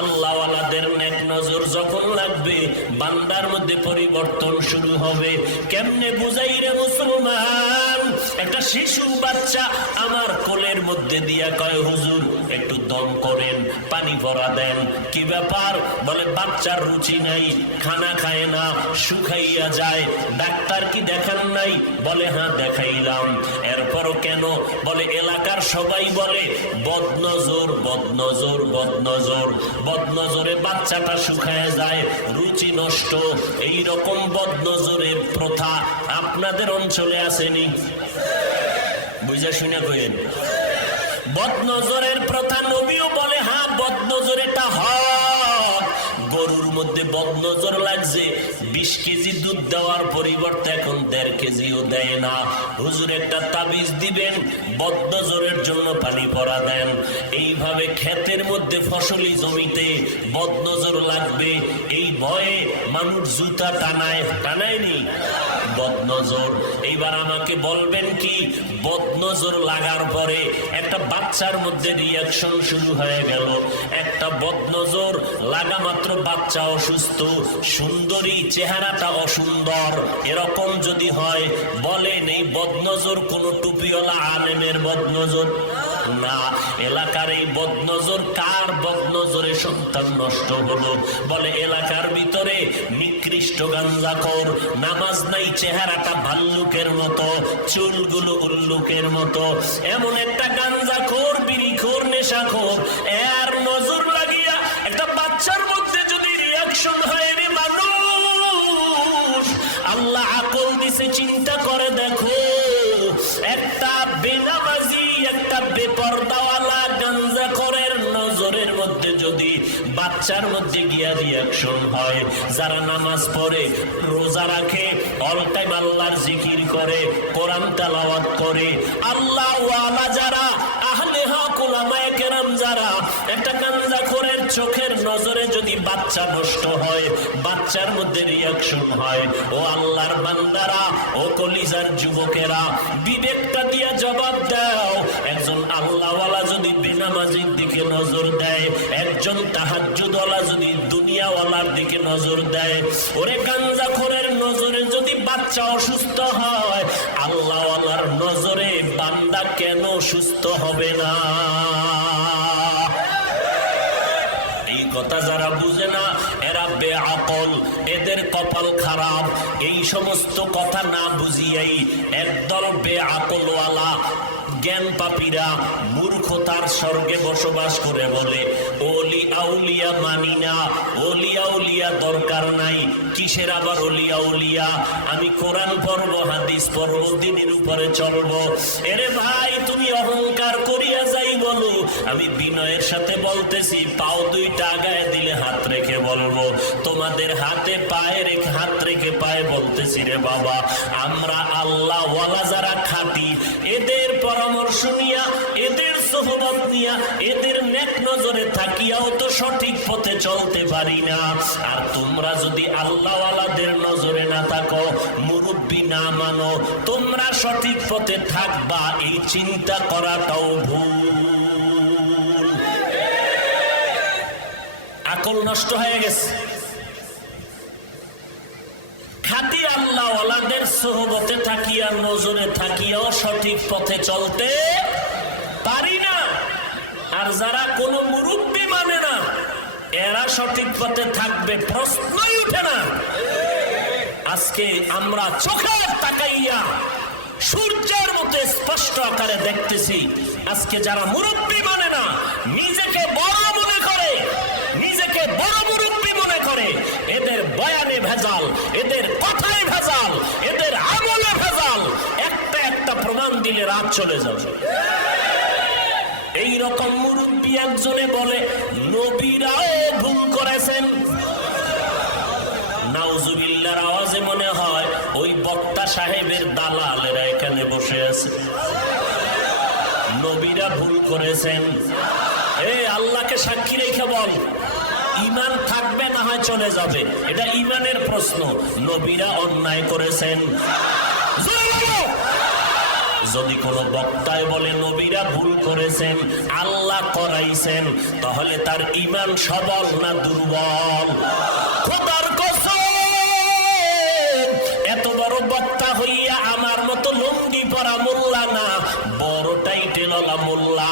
আল্লাহওয়ালাদের নেক নজর যখন লাগবে, বান্দার মধ্যে পরিবর্তন শুরু হবে। কেমনে বুঝাই রে মুসলমান? একটা শিশু বাচ্চা আমার কোলের মধ্যে দিয়া কয়, হুজুর একটু দম করেন, পানি ভরা দেন। কি ব্যাপার? বলে বাচ্চার রুচি নাই, খানা খায় না, শুকাইয়া যায়। ডাক্তার কি দেখান নাই? বলে হ্যাঁ দেখাইলাম। এরপরও কেন? বলে এলাকার সবাই বলে বদনজর, বদনজর, বদনজর। বদনজরে বাচ্চাটা শুকায় যায়, রুচি নষ্ট। এই রকম বদনজরের প্রথা আপনাদের অঞ্চলে আসেনি? বুঝা শুনে কইেন। বদনজরের প্রথা নবীও বলে হ্যাঁ বদনজর এটা হক। গরুর মধ্যে বদনজর লাগছে, 20 কেজি দুধ দেওয়ার পরিবর্তে এখন 1.5 কেজিও দেয় না। হুজুর একটা তাবিজ দিবেন, বদনজরের জন্য পানি পরা দেন। এইভাবে ক্ষেতের মধ্যে ফসলি জমিতে বদনজর লাগবে, এই ভয়ে মানুষ জুতা টানায়, টানায়নি বদনজর। এইবার আমাকে বলবেন কি, বদনজর লাগার পরে একটা বাচ্চার মধ্যে রিয়াকশন শুরু হয়ে গেল। একটা বদনজর লাগা মাত্র বাচ্চা অসুস্থ, সুন্দরী চেহারাটা অসুন্দর, এরকম যদি হয়, বলেন এই বদনজর কোন টুপিওয়ালা আলেমের বদনজর না। এলাকার এই বদনজর কার? বদনজরে সন্তান নষ্ট হলো। বলে এলাকার ভিতরে নিকৃষ্ট গাঞ্জাখোর, নামাজ নাই, চেহারাটা ভাল্লুকের মতো, চুলগুলো উল্লুকের মতো। এমন একটা গাঞ্জাখোর, বিড়িখোর, নেশাখোর, এর নজর লাগিয়া একটা বাচ্চার মধ্যে যদি রিয়াকশন হয় রে মানুষ, আল্লাহ আকল দিছে, চিন্তা করে দেখো। একটা বেনামাজি, একটা বেপরদাওয়ালা গাঞ্জাখোরের নজরের মধ্যে যদি বাচ্চার মধ্যে গিয়া রিয়াকশন হয়, যারা নামাজ পড়ে, রোজা রাখে, অল টাইম আল্লাহর জিকির করে, কোরআন তেলাওয়াত করে, আল্লাহ ওয়ালা যারা, আহলে হক উলামায়ে কেরাম যারা, একটা গাঞ্জাখোরের চোখের নজরে যদি বাচ্চা নষ্ট হয়, বাচ্চার মধ্যে রিয়াকশন হয়, ও আল্লাহর বান্দারা, ও কলিজার যুবকেরা, বিবেকটা দিয়া জবাব দাও। একজন আল্লাহওয়ালা যদি বেনামাজির দিকে নজর দেয়, একজন তাহাজ্জুদওয়ালা যদি দুনিয়াওয়ালার দিকে নজর দেয়, ওরে গাঞ্জাখোরের নজরে যদি বাচ্চা অসুস্থ হয়, আল্লাহওয়ালার নজরে বান্দা কেন সুস্থ হবে না? এই কথা যারা বুঝে না, এরা বেআকল, এদের কপাল খারাপ। এই সমস্ত কথা না বুঝিয়াই একদল বেআকলওয়ালা জ্ঞান পাপীরা মূর্খতার স্বর্গে বসবাস করে বলে ওলি আউলিয়া মানি না, ওলি আউলিয়া দরকার নাই। কিসের আবার ওলি আউলিয়া? আমি কোরআন পড়ব, হাদিস পড়ব, দ্বীনের উপরে চলবো। এরে ভাই, তুমি অহংকার করিয়া যাই বলো, আমি বিনয়ের সাথে বলতেছি, পাও দুইটা আগায় দিলে হাত রেখে বলবো। তোমাদের হাতে পায়ে রেখে, হাত রেখে পায়ে বলতেছি, রে বাবা, আমরা আল্লাহ ওয়ালা যারা খাঁটি, এদের পরামর্শ নিয়া, এদের সোহবত নিয়া এদের নেক নজরে থাকিয়াও তো সঠিক পথে চলতে পারি না। আর তোমরা যদি আল্লাহওয়ালাদের নজরে না থাকো, মুরব্বি না মানো, তোমরা সঠিক পথে থাকবা এই চিন্তা করাটাও ভুল। আকল নষ্ট হয়ে গেছে। খাঁটি আল্লাহওয়ালাদের সোহবতে থাকিয়া নজরে থাকিয়াও সঠিক পথে চলতে পারি না। আর যারা কোনো মুরব্বি মানে না, এরা সঠিক পথে থাকবে প্রশ্নই উঠে না। আজকে আমরা চোখে তাকাইয়া সূর্যের মতো স্পষ্ট আকারে দেখতেছি, আজকে যারা মুরব্বি মানে না, নিজেকে বড় মনে করে, নিজেকে বড় মুরব্বি মনে করে, এদের বয়ানে ভেজাল, এদের কথায় ভেজাল, এদের আমলে ভেজাল, একটা একটা প্রমাণ দিলে রাত চলে যাবে। এই রকম মুরব্বি একজনে বলে নবীরাও ভুল করেছেন। নাউজুবিল্লাহর আওয়াজে মনে হয় ওই বক্তা সাহেবের দালালেরা এখানে বসে আছে। নবীরা ভুল করেছেন, আল্লাহকে সাক্ষী রেখে বল, ঈমান থাকবে না হয় চলে যাবে, এটা ঈমানের প্রশ্ন। নবীরা অন্যায় করেছেন। যদি কোনো বক্তায় বলে নবীরা ভুল করেছেন, আল্লাহ করাইছেন, তাহলে তার ঈমান সবল না দুর্বল? খোদার কসম, এত বড় বক্তা হইয়া আমার মতো লুঙ্গি পরা মোল্লা না, বড় টাইটেলওয়ালা মোল্লা,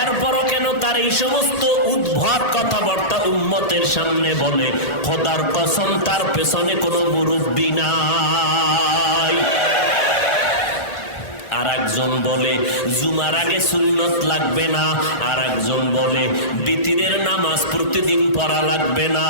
এরপরও কেন তার এই সমস্ত উদ্ভট কথাবার্তা উম্মতের সামনে বলে? খোদার কসম, তার পেছনে কোনো মুরব্বি নাই। আর একজন বলে জুমার আগে সুন্নত লাগবে না, আর একজন বলে বিতিরের নামাজ প্রতিদিন পড়া লাগবে না।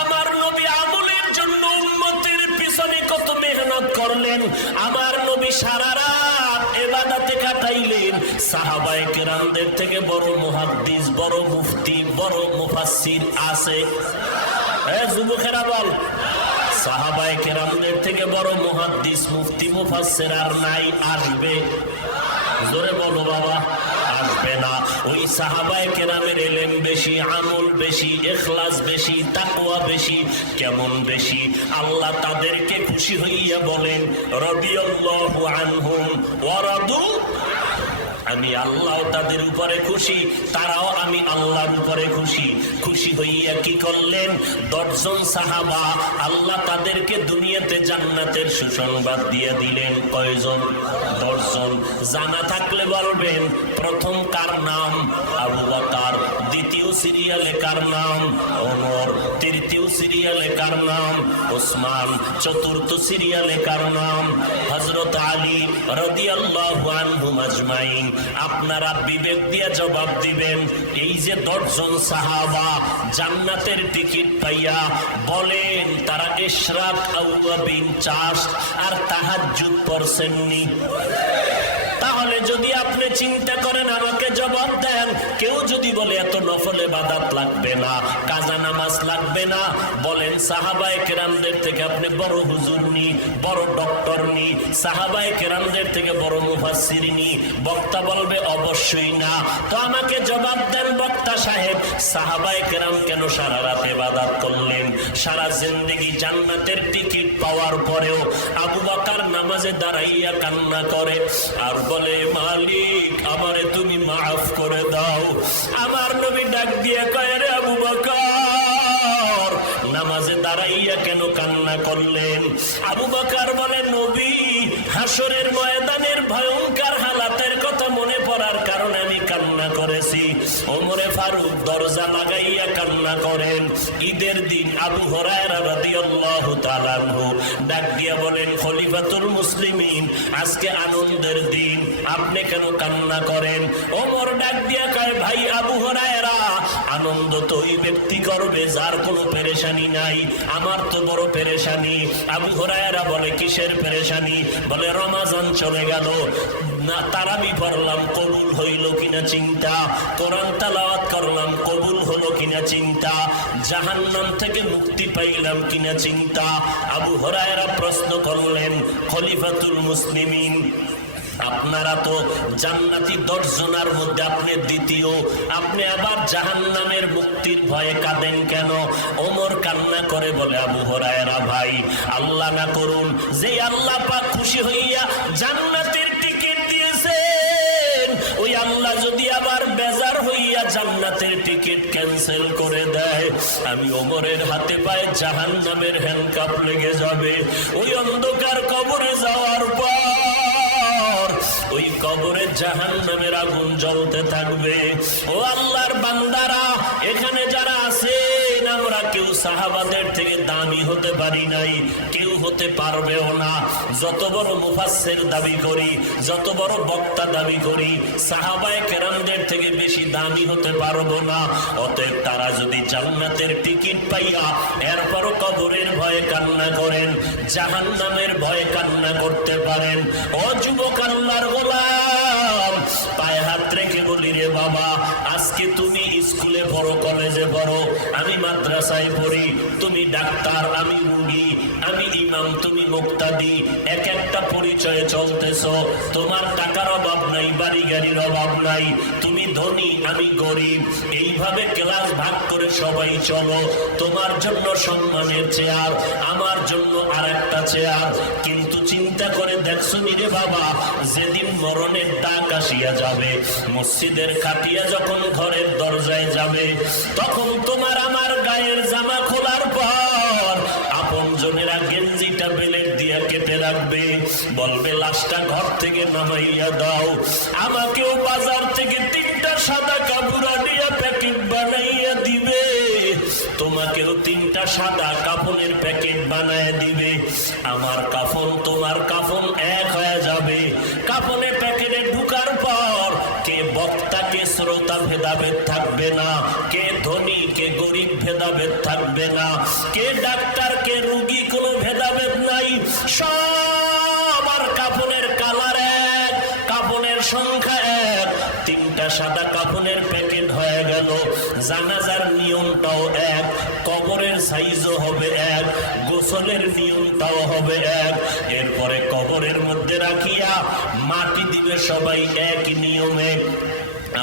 আমার নবী আমলের জন্য উম্মতের পিছনে কত মেহনত করলেন, আমার নবী সারা রাত ইবাদতে কাটাইলেন। সাহাবায়ে কেরামদের থেকে বড় মুহাদ্দিস, বড় মুফতি, বড় মুফাসসির আছে? যুবকেরা বল, সাহাবায়ে কেরামদের থেকে বড় মুহাদ্দিস, মুফতি, মুফাসসির আর নাই? আসবে? জোরে বলো বাবা, আসবে না। ওই সাহাবায়ে কেরামের ইলম বেশি, আমল বেশি, ইখলাস বেশি, তাকওয়া বেশি। কেমন বেশি? আল্লাহ তাদেরকে খুশি হইয়া বলেন রাদিয়াল্লাহু আনহুম ওয়া রাদু, আমি আল্লাহ তাদের উপরে খুশি, তারাও আমি আল্লাহর উপরে খুশি। খুশি হইয়া কি করলেন? 10 জন সাহাবা, আল্লাহ তাদেরকে দুনিয়াতে জান্নাতের সুসংবাদ দিয়ে দিলেন। কয়জন? 10 জন। জানা থাকলে বলবেন, প্রথম কার নাম? আবু বকর। দ্বিতীয় সিরিয়ালে কার নাম? ওমর। তৃতীয় সিরিয়ালে কার নাম? ওসমান। চতুর্থ সিরিয়ালে কার নাম? হযরত আলী রাদিয়াল্লাহু আনহুম আজমাইন। আপনারা বিবেক দিয়ে জবাব দিবেন, এই যে 10 জন সাহাবা জান্নাতের টিকিট পাইয়া বলেন তারা ইশরাক, আওয়াবিন, চাষ আর তাহাজ্জুদ পড়ছেননি? তাহলে যদি আপনি চিন্তা করেন, আমাকে জবাব দেন। কেউ যদি বলে এত নফল ইবাদত লাগবে না, কাজা নামাজ লাগবে না, বলেন সাহাবায়ে কেরামদের থেকে আপনি বড় হুজুর নি, বড় ডক্টর নি, সাহাবায়ে কেরামদের থেকে বড় মুফাসসির নি? বক্তা বলবে অবশ্যই না। তো আমাকে জবাব দেন বক্তা সাহেব, সাহাবায়ে কেরাম কেন সারা রাত ইবাদত করলেন? সারা জিন্দেগি জান্নাতের টিকিট পাওয়ার পরেও আবু বকর নামাজে দাঁড়াইয়া কান্না করে আর বলে, মালিক আমারে তুমি মাফ করে দাও। আমার নবী ডাক দিয়ে কয়, রে আবু বকর, নামাজে দাঁড়াইয়া কেন কান্না করলেন? আবু বকর বলে, নবী, হাসরের ময়দানের ভয়ঙ্কর হালাতের কথা মনে পড়ার কারণে আমি কান্না করেছি। ওমরে ফারুক দরজা লাগাইয়া কান্না করেন। ঈদের দিন আবু হুরায়রা রাদিয়াল্লাহু তাআলা আনহু ডাক দিয়া বলেন, খলিফাতুল মুসলিমিন, আজকে আনন্দের দিন, আপনি কেন কান্না করেন? ওমর ডাক দিয়া কয়, ভাই আবু হুরায়রা, আনন্দ তো ওই ব্যক্তি করবে যার কোনো পেরেশানি নাই, আমার তো বড় পেরেশানি। আবু হুরায়রা বলে, কিসের পেরেশানি? বলে, রমাজান চলে গেল না, তারাবি পড়লাম, কবুল হইল কিনা চিন্তা, কোরআন তেলাওয়াত করলাম, কবুল হলো কিনা চিন্তা, জাহান্নাম থেকে মুক্তি পাইলাম কিনা চিন্তা। আবু হুরায়রা প্রশ্ন করলেন, খলিফাতুল মুসলিমিন, আপনারা তো জান্নাতি 10 জনের মধ্যে আপনি দ্বিতীয়, আপনি আবার জাহান্নামের মুক্তির ভয়ে কাঁদেন কেন? ওমর কান্না করে বলে, আবু হুরায়রা ভাই, আল্লাহ না করুন যে আল্লাহ পাক খুশি হইয়া জান্নাতের টিকিট দিয়েছেন, ওই আল্লাহ যদি আবার বেজার হইয়া জান্নাতের টিকিট ক্যান্সেল করে দেয়, আমি ওমরের হাতে পায়ে জাহান্নামের হ্যান্ডকাপ লেগে যাবে। ওই অন্ধকার কবরে যাওয়ার পর ওই কবরে জাহান্নামের আগুন জ্বলতে থাকবে। ও আল্লাহর বান্দারা, এখানে যারা আছেন, আমরা কেউ সাহাবাদের থেকে দামি হতে পারি নাই, কেউ হতে পারবেও না। যত বড় মুফাসসির দাবি করি, যত বড় বক্তা দাবি করি, সাহাবায়ে কেরামদের থেকে বেশি দামি হতে পারবো না। অতএব তারা যদি জান্নাতের টিকিট পাইয়া এরপরও কবরের ভয়ে কান্না করেন, জাহান্নামের ভয়ে কান্না করতে পারেন, ও যুবক আল্লাহর গোলাম, পায়ে হাত রেখে বলি, রে বাবা, আজকে তুমি স্কুলে পড়ো, কলেজে পড়ো, আমি মাদ্রাসায় পড়ি, তুমি ডাক্তার, আমি রুগী, আমি ইমাম, তুমি মুক্তাদি, এক একটা পরিচয়ে চলতেছ। তোমার টাকার অভাব নাই, বাড়ি গাড়ির অভাব নাই, তুমি ধনী, আমি গরিব, এইভাবে ক্লাস ভাগ করে সবাই চলো। তোমার জন্য সম্মানের চেয়ার, আমার জন্য আর একটা চেয়ার। কিন্তু চিন্তা করে দেখছো রে বাবা, যেদিন মরণের ডাক আসিয়া যাবে, মসজিদের খাটিয়া যখন ঘরের দরজায় যাবে, তখন তোমার আমার গায়ের জামা খোলার পর আপন জনেরা গেঞ্জিটা বেলেট দিয়া কেটে রাখবে, বলবে লাশটা ঘর থেকে নামাইয়া দাও। আমাকেও বাজার থেকে 3টা সাদা কাপড় আনিয়া প্যাকেট বানাইয়া দিবে, তোমাকেও 3টা সাদা কাফনের প্যাকেট বানায় দিবে। আমার কাফন তোমার কাফন এক হয়ে যাবে। কাফনের প্যাকেটে ঢুকার পর কে বক্তা কে শ্রোতা ভেদাভেদ থাকবে না, কে ধনী কে গরিব ভেদাভেদ থাকবে না, কে ডাক্তার কে রুগী, কোনো ভেদাভেদ নাই। সবার কাফনের কালার এক, কাফনের সংখ্যা এক। 3টা সাদা কাফনের প্যাকেট হয়ে গেল। জানাজার নিয়মটাও এক, কবরের সাইজও হবে এক, গোসলের নিয়মটাও হবে এক। এরপরে কবরের মধ্যে রাখিয়া মাটি দিবে সবাই এক নিয়মে।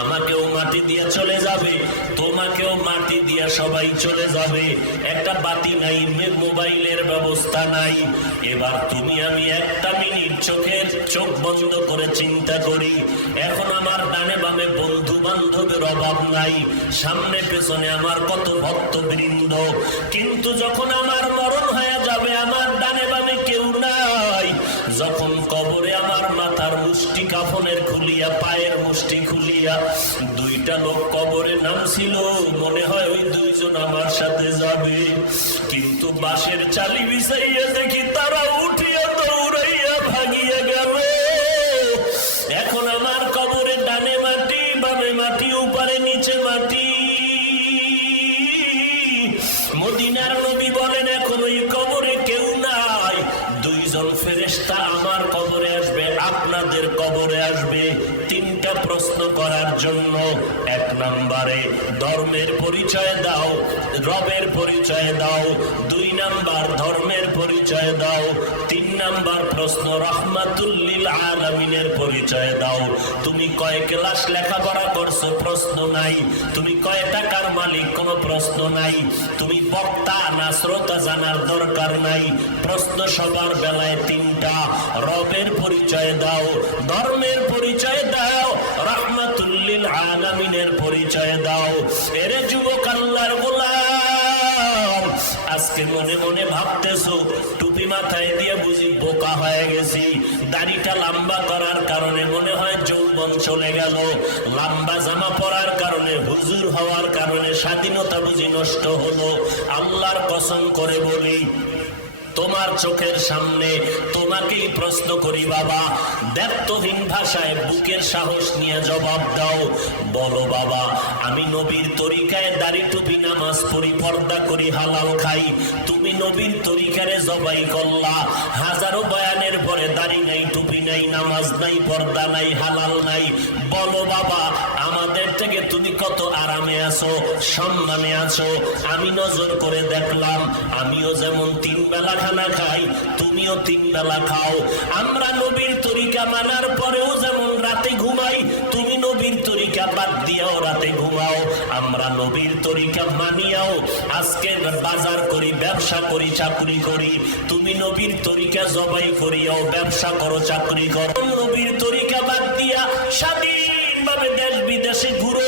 আমাকেও মাটি দিয়ে চলে যাবে, তোমাকেও মাটি দিয়ে সবাই চলে যাবে। একটা বাতি নাই, মোবাইলের ব্যবস্থা নাই। এবার তুমি আমি একটা মিনিট চোখ বন্ধ করে চিন্তা করি, এখন আমার ডানে বামে বন্ধু বান্ধবের অভাব নাই, সামনে পেছনে আমার কত ভক্তবৃন্দ। কিন্তু যখন আমার মরণ হয়ে যাবে, আমার ডানে বামে কেউ নাই। যখন কবরে আমার মাথার মুষ্টি কাফনের খুলিয়া, পায়ের মুষ্টি খুলিয়া 2টা লোক কবরে নামছিল, মনে হয় ওই 2 জন আমার সাথে যাবে। কিন্তু বাঁশের চালি বিছাইয়া দেখি তারা উঠিয়া দৌড়াইয়া ভাগিয়া গেল। এখন আমার কবরে ডানে মাটি, বামে মাটি, উপরে নিচে মাটি। মদিনার নবী বলেন, এখন ওই কবরে কেউ নাই। 2 জন ফেরেশতা আমার কবরে আসবে, আপনাদের কবরে আসবে 3টা প্রশ্ন করার জন্য। 1 নম্বরে ধর্মের পরিচয় দাও, রবের পরিচয় দাও। 2 নাম্বার ধর্মের পরিচয় দাও। 3 নাম্বার প্রশ্ন রাহমাতুল লিল আলামিনের পরিচয় দাও। তুমি কয় ক্লাস লেখাপড়া করছো? প্রশ্ন নাই। তুমি কয় টাকার মালিক? কোনো প্রশ্ন নাই। তুমি বক্তা না শ্রোতা জানার দরকার নাই। প্রশ্ন সবার বেলায় 3টা। রবের পরিচয় দাও, ধর্মের পরিচয় দাও, রাহমাতুল লিল আলামিনের পরিচয় দাও। এরে যুবক আল্লাহর গোলাম, আজকে মনে মনে ভাবতেছো টুপি মাথায় দিয়ে বুঝি বোকা হয়ে গেছি, দাড়িটা লম্বা করার কারণে মনে হয় যৌবন চলে গেল, লম্বা জামা পরার কারণে, হুজুর হওয়ার কারণে স্বাধীনতা বুঝি নষ্ট হলো। আল্লাহর কসম করে বলি, তোমার চোখের সামনে তোমাকেই প্রশ্ন করি বাবা, দ্ব্যর্থহীন ভাষায় বুকের সাহস নিয়ে জবাব দাও। বলো বাবা, আমি নবীর তরিকায় দাড়ি টুপি নামাজ পড়ি, পর্দা করি, হালাল খাই। তুমি নবীর তরিকারে জবাই করলা, হাজারো বয়ানের পরে দাড়ি নাই, টুপি নাই, নামাজ নাই, পর্দা নাই, হালাল নাই। বলো বাবা, আমাদের থেকে থেকে তুমি কত আরামে আছো, সম্মানে আছো। আমি নজর করে দেখলাম, আমিও যেমন 3 বেলা খানা খাই, তুমিও 3 বেলা খাও। আমরা নবীর তরিকা মানার পরেও যেমন রাতে ঘুমাই, তুমি নবীর তরিকা বাদ দিয়াও রাতে ঘুমাও। আমরা নবীর তরিকা মানিয়াও আজকে বাজার করি, ব্যবসা করি, চাকরি করি। তুমি নবীর তরিকা জবাই করিয়াও ব্যবসা করো, চাকরি করো। নবীর তরিকা বাদ দিয়া স্বাধীনভাবে দেশ বিদেশে ঘুরো।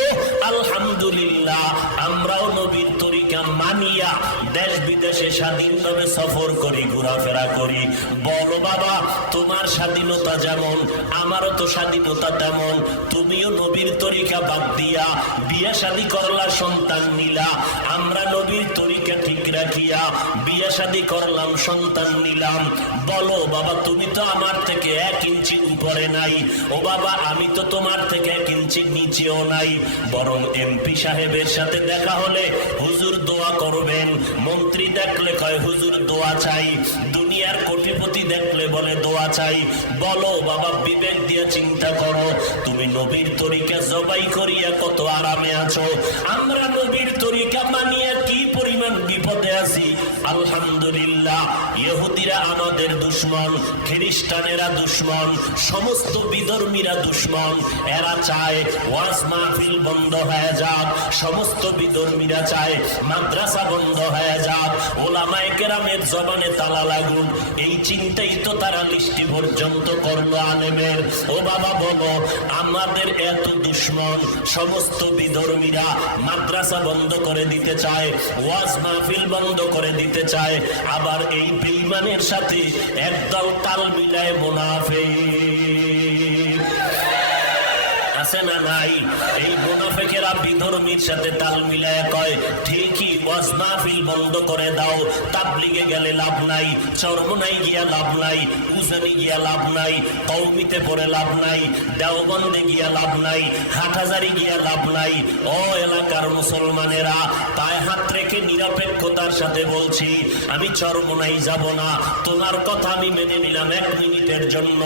আলহামদুলিল্লাহ, আমরাও নবীর তরিকা মানিয়া দেশ বিদেশে স্বাধীনভাবে সফর করি, ঘোরাফেরা করি। বলো বাবা, তোমার স্বাধীনতা যেমন আমারও তো স্বাধীনতা তেমন। তুমিও নবীর তরিকা বাদ দিয়া বিয়ে শাদী করলা, সন্তান নিলা। আমরা নবীর তরিকা ঠিক রাখিয়া বিয়ে শাদী করলাম, সন্তান নিলাম। বলো বাবা, তুমি তো আমার থেকে 1 ইঞ্চি উপরে নাই। ও বাবা, আমি তো তোমার থেকে 1 ইঞ্চি নিচেও নাই। বরং এমপি সাহেবের সাথে দেখা হলে হুজুর দোয়া করবেন, মন্ত্রী দেখলে কয় হুজুর দোয়া চাই, দুনিয়ার কোটিপতি দেখলে বলে দোয়া চাই। বলো বাবা, বিবেক দিয়ে চিন্তা করো, তুমি নবীর তরিকা জবাই করিয়া কত আরামে আছো। আমরা নবীর তরিকা মানিয়া কি পরিমাণ বিপদে আছি। আলহামদুলিল্লাহ, ইহুদিরা আমাদের দুশমন, খ্রিস্টানেরা দুশমন, সমস্ত বিধর্মীরা দুশমন। এরা চায় ওয়াজ মাহফিল বন্ধ হয়ে যাক, সমস্ত বিধর্মীরা চায় মাদ্রাসা বন্ধ হয়ে যাক, ওলামায়ে কেরামের জবানে তালা লাগুন। এই চিন্তাই তো তারা লিস্টি পর্যন্ত করলো আলেমের। ও বাবা বলো, আমাদের এত দুশমন, সমস্ত বিধর্মীরা মাদ্রাসা বন্ধ করে দিতে চায়, ওয়াজ মাহফিল বন্ধ করে দিতে চায়। আবার এই বেঈমানের সাথে একদল তাল মিলায় মুনাফিক আছে না নাই? এই মুনাফিকেরা বিধর্মীর সাথে তাল মিলায় কয়, ঠিকই ওয়াজ মাহফিল বন্ধ করে দাও, তাবলিগে গেলে লাভ নাই, চরমনাই গিয়া লাভ নাই, উজানি গিয়া লাভ নাই, কওমিতে পড়ে লাভ নাই, দেওবন্দে গিয়া লাভ নাই, হাটহাজারি গিয়া লাভ নাই। ও এলাকার মুসলমানেরা, পায়ে হাত রেখে নিরপেক্ষতার সাথে বলছি, আমি চরমনাই যাব না। তোমার কথা আমি মেনে নিলাম 1 মিনিটের জন্য।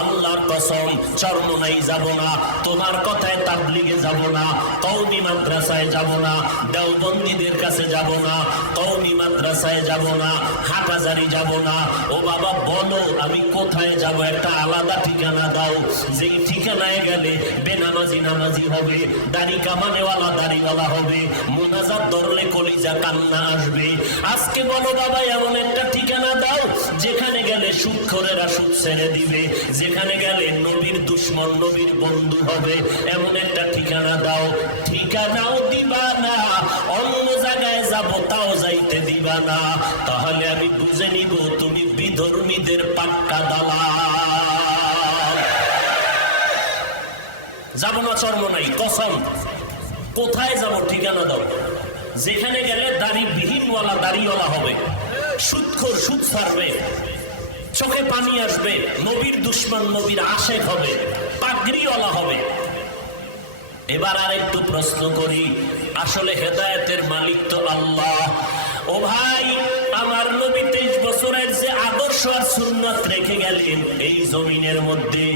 আল্লাহর কসম, চরমনাই যাব না। তোমার কথায় তাবলিগে যাব না, কওমি মাদ্রাসায় যাব না, দেওবন্দীদের কাছে যাব না, কওমি মাদ্রাসায় যাব না, হাটহাজারি যাব না। ও বাবা বলো, আমি কোথায় যাব? একটা আলাদা ঠিকানা দাও, যেই ঠিকানায় গেলে বেনামাজি নামাজি হবে, দাড়ি কামানেওয়ালা দাড়িওয়ালা হবে, মুনাজাত ধরলে কলিজা কান্না আসবে। আজকে বলো বাবা, এমন একটা ঠিকানা দাও যেখানে গেলে সুদখোরেরা সুদ ছেড়ে দিবে, যেখানে গেলে নবীর দুশমন নবীর বন্ধু হবে। এমন একটা ঠিকানা দাও। ঠিকানাও দিবা না, অন্য জায়গায় যাব তাও যাইতে দিবা না। তাহলে আমি বুঝে নিব তুমি বিধর্মীদের পাক্কা দালাল। যাব না চরমনাই, কসম। কোথায় যাব? ঠিকানা দাও। যেখানে গেলে দাড়ি বিহীনওয়ালা দাড়িওয়ালা হবে, সুদখোর সুদ ছাড়বে, চোখে পানি আসবে, নবীর দুশমন নবীর আশেক হবে, পাগড়িওয়ালা হবে। এবার আর একটু প্রশ্ন করি, আসলে হেদায়েতের মালিক তো আল্লাহ। ও ভাই, আমার নবী 23 বছরের যে আদর্শ আর সুন্নাত রেখে গেলেন এই জমিনের মধ্যে,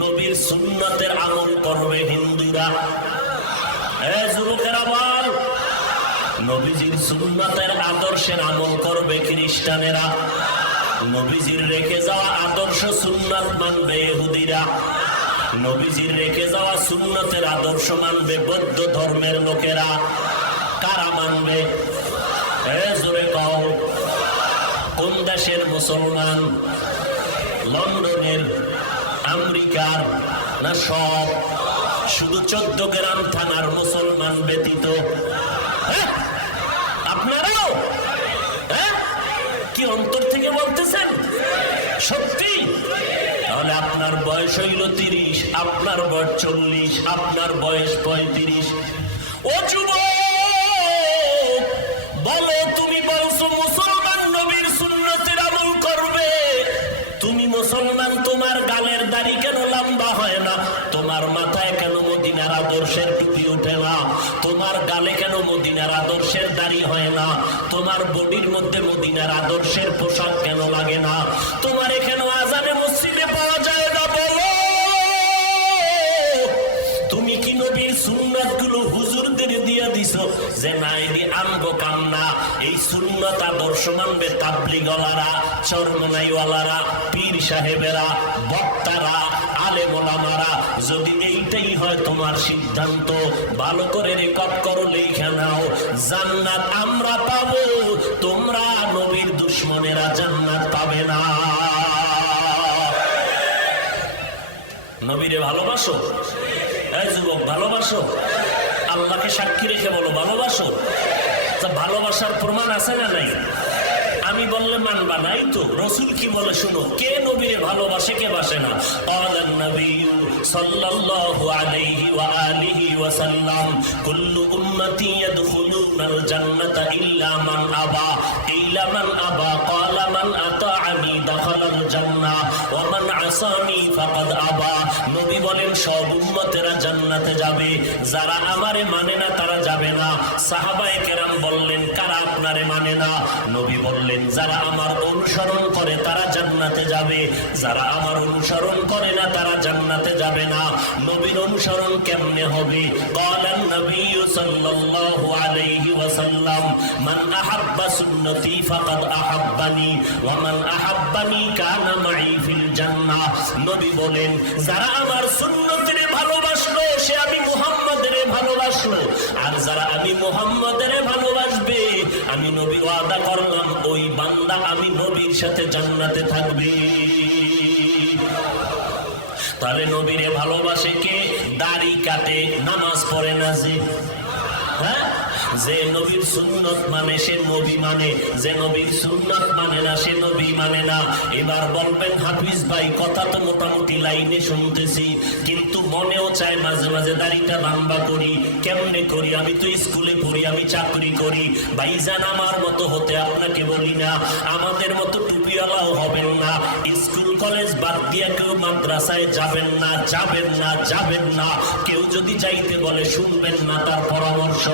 নবীর সুন্নাতের আমল করবে হিন্দুরা। যুবকেরা বল, নবীজির সুন্নাতের আদর্শের আমল করবে খ্রিস্টানেরা, নবীজির রেখে যাওয়া আদর্শ সুন্নাত মানবে ইহুদিরা, নবীজির রেখে যাওয়া সুন্নতের আদর্শ মানবে বৌদ্ধ ধর্মের লোকেরা। কারা মানবে? জোরে কও। কোন দেশের মুসলমান? লন্ডনের, আমেরিকার না সব? শুধু 14 গ্রাম থানার মুসলমান ব্যতীত? আপনারাও কি অন্তর থেকে বলতেছেন? সত্যি? তাহলে আপনার বয়স হইল 30, আপনার বয়স 40, আপনার বয়স 35। ও যুবক, বলো, তুমি বলছো মুসলমান নবীর সুন্নতের আমল করবে। তুমি মুসলমান, তোমার গালের দাড়ি কেন লম্বা হয় না? তোমার মাথায় কেন মদিনার আদর্শের টুপি ওঠে না? তোমার গালে কেন মদিনার আদর্শের দাড়ি হয় না? তোমার বডির মধ্যে মদিনার আদর্শের পোশাক কেন লাগে না? তোমার এখানে আজানে মসজিদে পাওয়া যায় না? বলো, তুমি কি নবীর সুন্নাত সুন্নাতগুলো হুজুরদের দিয়া দিছো যে না এদি আমগো কাম না। এই সুন্নাত আদর্শ মানবে তাবলীগওয়ালারা, চরমনাইওয়ালারা, পীর সাহেবেরা, বক্তারা, আলেম ওলামারা। যদি এইটাই হয় তোমার সিদ্ধান্ত, ভালো করে রেকর্ড করো, লেখা নাও। জান্নাত আমরা পাবো, তোমরা নবীর দুশমনেরা জান্নাত পাবে না। নবীরে ভালোবাসো? এই যুবক ভালোবাসো? আল্লাহকে সাক্ষী রেখে বলো ভালোবাসো? তা ভালোবাসার প্রমাণ আছে না নাই? আমি বললে মানবা নাই তো। রসুল কি বলে শুনো, কে নবীরে ভালোবাসে কে বাসে না? ক্বালান নবিয়্যু সাল্লাল্লাহু আলাইহি ওয়া আলিহি ওয়া সাল্লাম কুল্লু উম্মতি ইয়াদখুলুনাল জান্নাতা ইল্লা মান আবা। ইল্লা মান আবা ক্বালা মান আতাআনি দাখালাল জান্নাহ ওয়া মান আসানি ফাকাদ আবা। নবী বলেন সব উম্মতেরা জান্নাতে যাবে, যারা আমারে মানে না তারা যাবে না। সাহাবায়ে কেরাম বললেন কারা আপনারে মানে না? নবী বললেন যারা আমার অনুসরণ করে তারা জান্নাতে যাবে, যারা আমার অনুসরণ করে না তারা জান্নাতে যাবে না। নবীর অনুসরণ কেমনে হবে? ক্বালান নবিয়্যু সাল্লাল্লাহু আলাইহি ওয়াসাল্লাম মান আহাব্বা সুন্নতি ফাকাদ আহাব্বানি ওয়া মান আহাব্বানি কানা মাই ফিল জান্নাহ। নবী বলেন যারা আমার সুন্নতের ভালোবাসলো সে আমি মুহাম্মাদের ভালোবাসলো, আর যারা আমি মুহাম্মাদের ভালোবাসবে আমি নবী ওয়াদা করলাম ওই বান্দা আমি নবীর সাথে জান্নাতে থাকবে। তাহলে নবীরে ভালোবাসে কে? দাড়ি কাটে, নামাজ পড়ে না যে, হ্যাঁ, যে নবীর সুন্নত মানে সে নবী মানে, যে নবীর সুন্নত মানে না সে নবী মানে না। এবার বলবেন হাফিজ ভাই কথা তো মোটামুটি লাইনে শুনতেছি, কিন্তু মনেও চায় মাঝে মাঝে দাড়িটা লম্বা করি। কেমনে করি? আমি তো স্কুলে পড়ি, আমি চাকরি করি। ভাইজান আমার মতো হতে আপনাকে বলি না, আমাদের মতো টুপিওয়ালাও হবেন না। স্কুল কলেজ বাদ দিয়ে কেউ মাদ্রাসায় যাবেন না, যাবেন না, যাবেন না। কেউ যদি যাইতে বলে শুনবেন না তার পরামর্শ।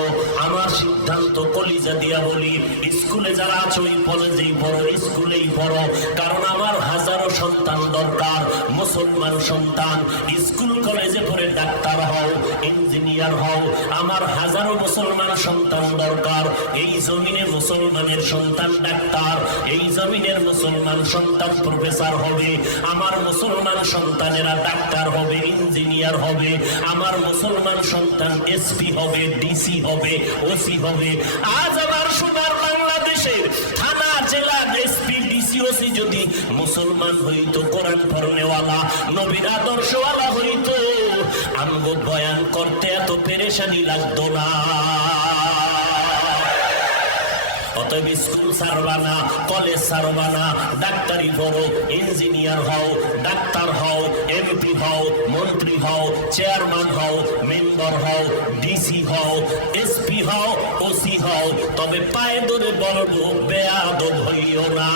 আমার সিদ্ধান্ত কলিজা দিয়া বলি, স্কুলে যারা আছো ওই কলেজেই পড়ো, স্কুলেই পড়ো, কারণ আমার হাজারো সন্তান দরকার, মুসলমান সন্তান। স্কুল কলেজে পড়ে ডাক্তার হও, ইঞ্জিনিয়ার হও, আমার হাজারো মুসলমান সন্তান দরকার। এই জমিনে মুসলমানের সন্তান ডাক্তার, এই জমিনের মুসলমান সন্তান প্রফেসর হবে, আমার মুসলমান সন্তানেরা ডাক্তার হবে, ইঞ্জিনিয়ার হবে, আমার মুসলমান সন্তান এসপি হবে, ডিসি হবে, ওসি হবে। আজ আবার সোনার বাংলাদেশের থানা জেলা এসপি ডিসি ওসি যদি মুসলমান হইতো, কোরআন পড়নেওয়ালা নবীর আদর্শওয়ালা হইতো, আমগো বয়ান করতে এত পেরেশানি লাগতো না। অতএব স্কুল ছাড়বা না, কলেজ ছাড়বা না, ডাক্তারি পড়ো, ইঞ্জিনিয়ার হও, ডাক্তার হও, এমপি হও, মন্ত্রী হও, চেয়ারম্যান হও, মেম্বার হও, ডিসি হও, এসপি হও, ওসি হও, তবে পায়ে ধরে বলবো বেয়াদব হইও না।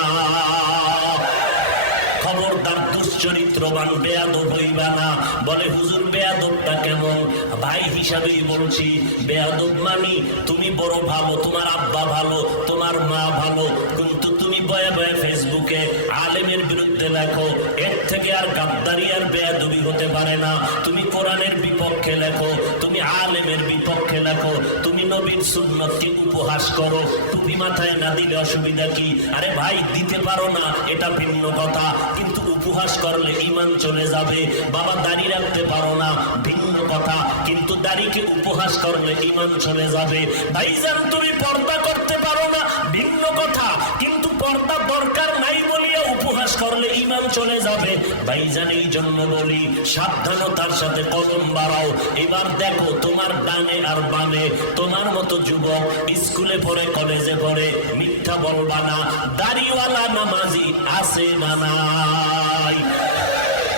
খবরদার দুশ্চরিত্রবান বেয়াদব হইবা না। বলে হুজুর বেয়াদবটা কেমন? ভাই হিসাবেই বলছি, বেয়াদব মানি তুমি বড় ভালো, তোমার আব্বা ভালো, তোমার মা ভালো, কিন্তু তুমি বয়ে বয়ে ফেসবুকে আলেমের বিরুদ্ধে লেখো, এর থেকে আর গাদ্দারি আর বেয়াদবি হতে পারে না। তুমি কোরআনের বিপক্ষে লেখো, তুমি আলেমের বিপক্ষে লেখো, তুমি নবীর সুন্নতকে উপহাস করো, টুপি মাথায় না দিলে অসুবিধা কি? আরে ভাই দিতে পারো না এটা ভিন্ন কথা, কিন্তু উপহাস করলে ঈমান চলে যাবে। বাবা দাড়ি রাখতে পারো না ভিন্ন কথা, কিন্তু দাড়িকে উপহাস করলে ঈমান চলে যাবে। ভাইজান তুমি পর্দা করতে পারো না ভিন্ন কথা, কিন্তু পর্দা দরকার নাই বলিয়া উপহাস করলে ঈমান চলে যাবে। ভাইজান এই জন্য বলি সাবধানতার সাথে কদম বাড়াও। এবার দেখো তোমার ডানে আর বামে তোমার মতো যুবক স্কুলে পড়ে, কলেজে পড়ে, মিথ্যা বলবা না। দাড়িওয়ালা নামাজি আছে না নাই?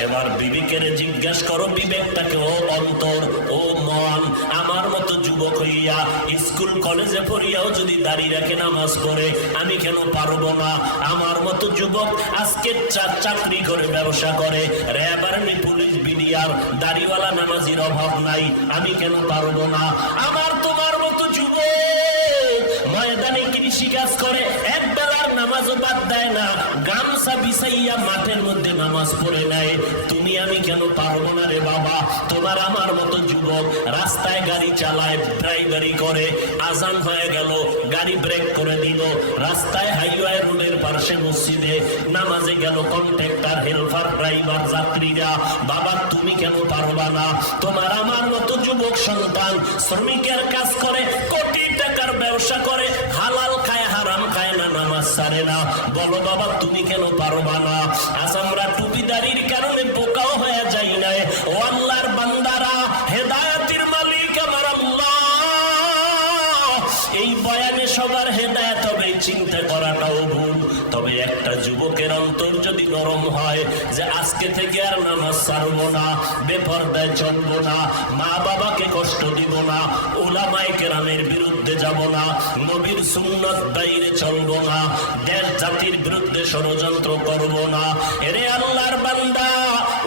এবার বিবেকের জিজ্ঞাসা করো, বিবেকটাকে, ও অন্তর, ও মন, আমার মতো যুবক হইয়া স্কুল কলেজে পড়িয়াও যদি দাড়ি রাখে নামাজ পড়ে, আমি কেন পারবো না? আমার মতো যুবক আজকে চাকরি করে, ব্যবসা করে, র্যাব আর্মি পুলিশ বিডিআর, দাড়িওয়ালা নামাজির অভাব নাই, আমি কেন পারবো না? আমার তোমার মতো যুবক ময়দানে কৃষি কাজ করে, এক বেলার নামাজও বাদ দেয় না, গামছা বিছাইয়া মাঠের মধ্যে নামাজ পড়ে নেয়। তুমি আমি কেন পারবো না রে বাবা? তোমার আমার মতো যুবক রাস্তায় গাড়ি চালায়, ড্রাইভারি করে, আজান হয়ে গেল, গাড়ি ব্রেক করে দিল, রাস্তায় হাইওয়ে রোডের পাশে মসজিদে নামাজে গেল কন্ট্রাক্টর, হেল্পার, ড্রাইভার, যাত্রীরা। বাবা তুমি কেন পারবা না? তোমার আমার মতো যুবক সন্তান শ্রমিকের কাজ করে, কোটি টাকার ব্যবসা করে, হালাল খায় হারাম খায় না, নামাজ ছাড়ে না। বলো বাবা তুমি কেন পারবা না? আজ আমরা টুপিদারির কারণে বোকাও হয়ে যাই না। ও আল্লাহর বান্দারা, হেদায়েতের মালিক আমার আল্লাহ। এই বয়ানে সবার হেদায়েত হবে চিন্তা করাটাও ভুল। তবে একটা যুবকের অন্তর যদি নরম হয় যে আজকে থেকে আর নামাজ ছাড়বো না, বেপরদায় চলবো না, মা বাবাকে কষ্ট দিব না, উলামায়ে কেরামের বিরুদ্ধে যাব না, নবীর সুন্নাত বাইরে চলবো না, দেশ জাতির বিরুদ্ধে ষড়যন্ত্র করব না। এরে আল্লাহর বান্দা,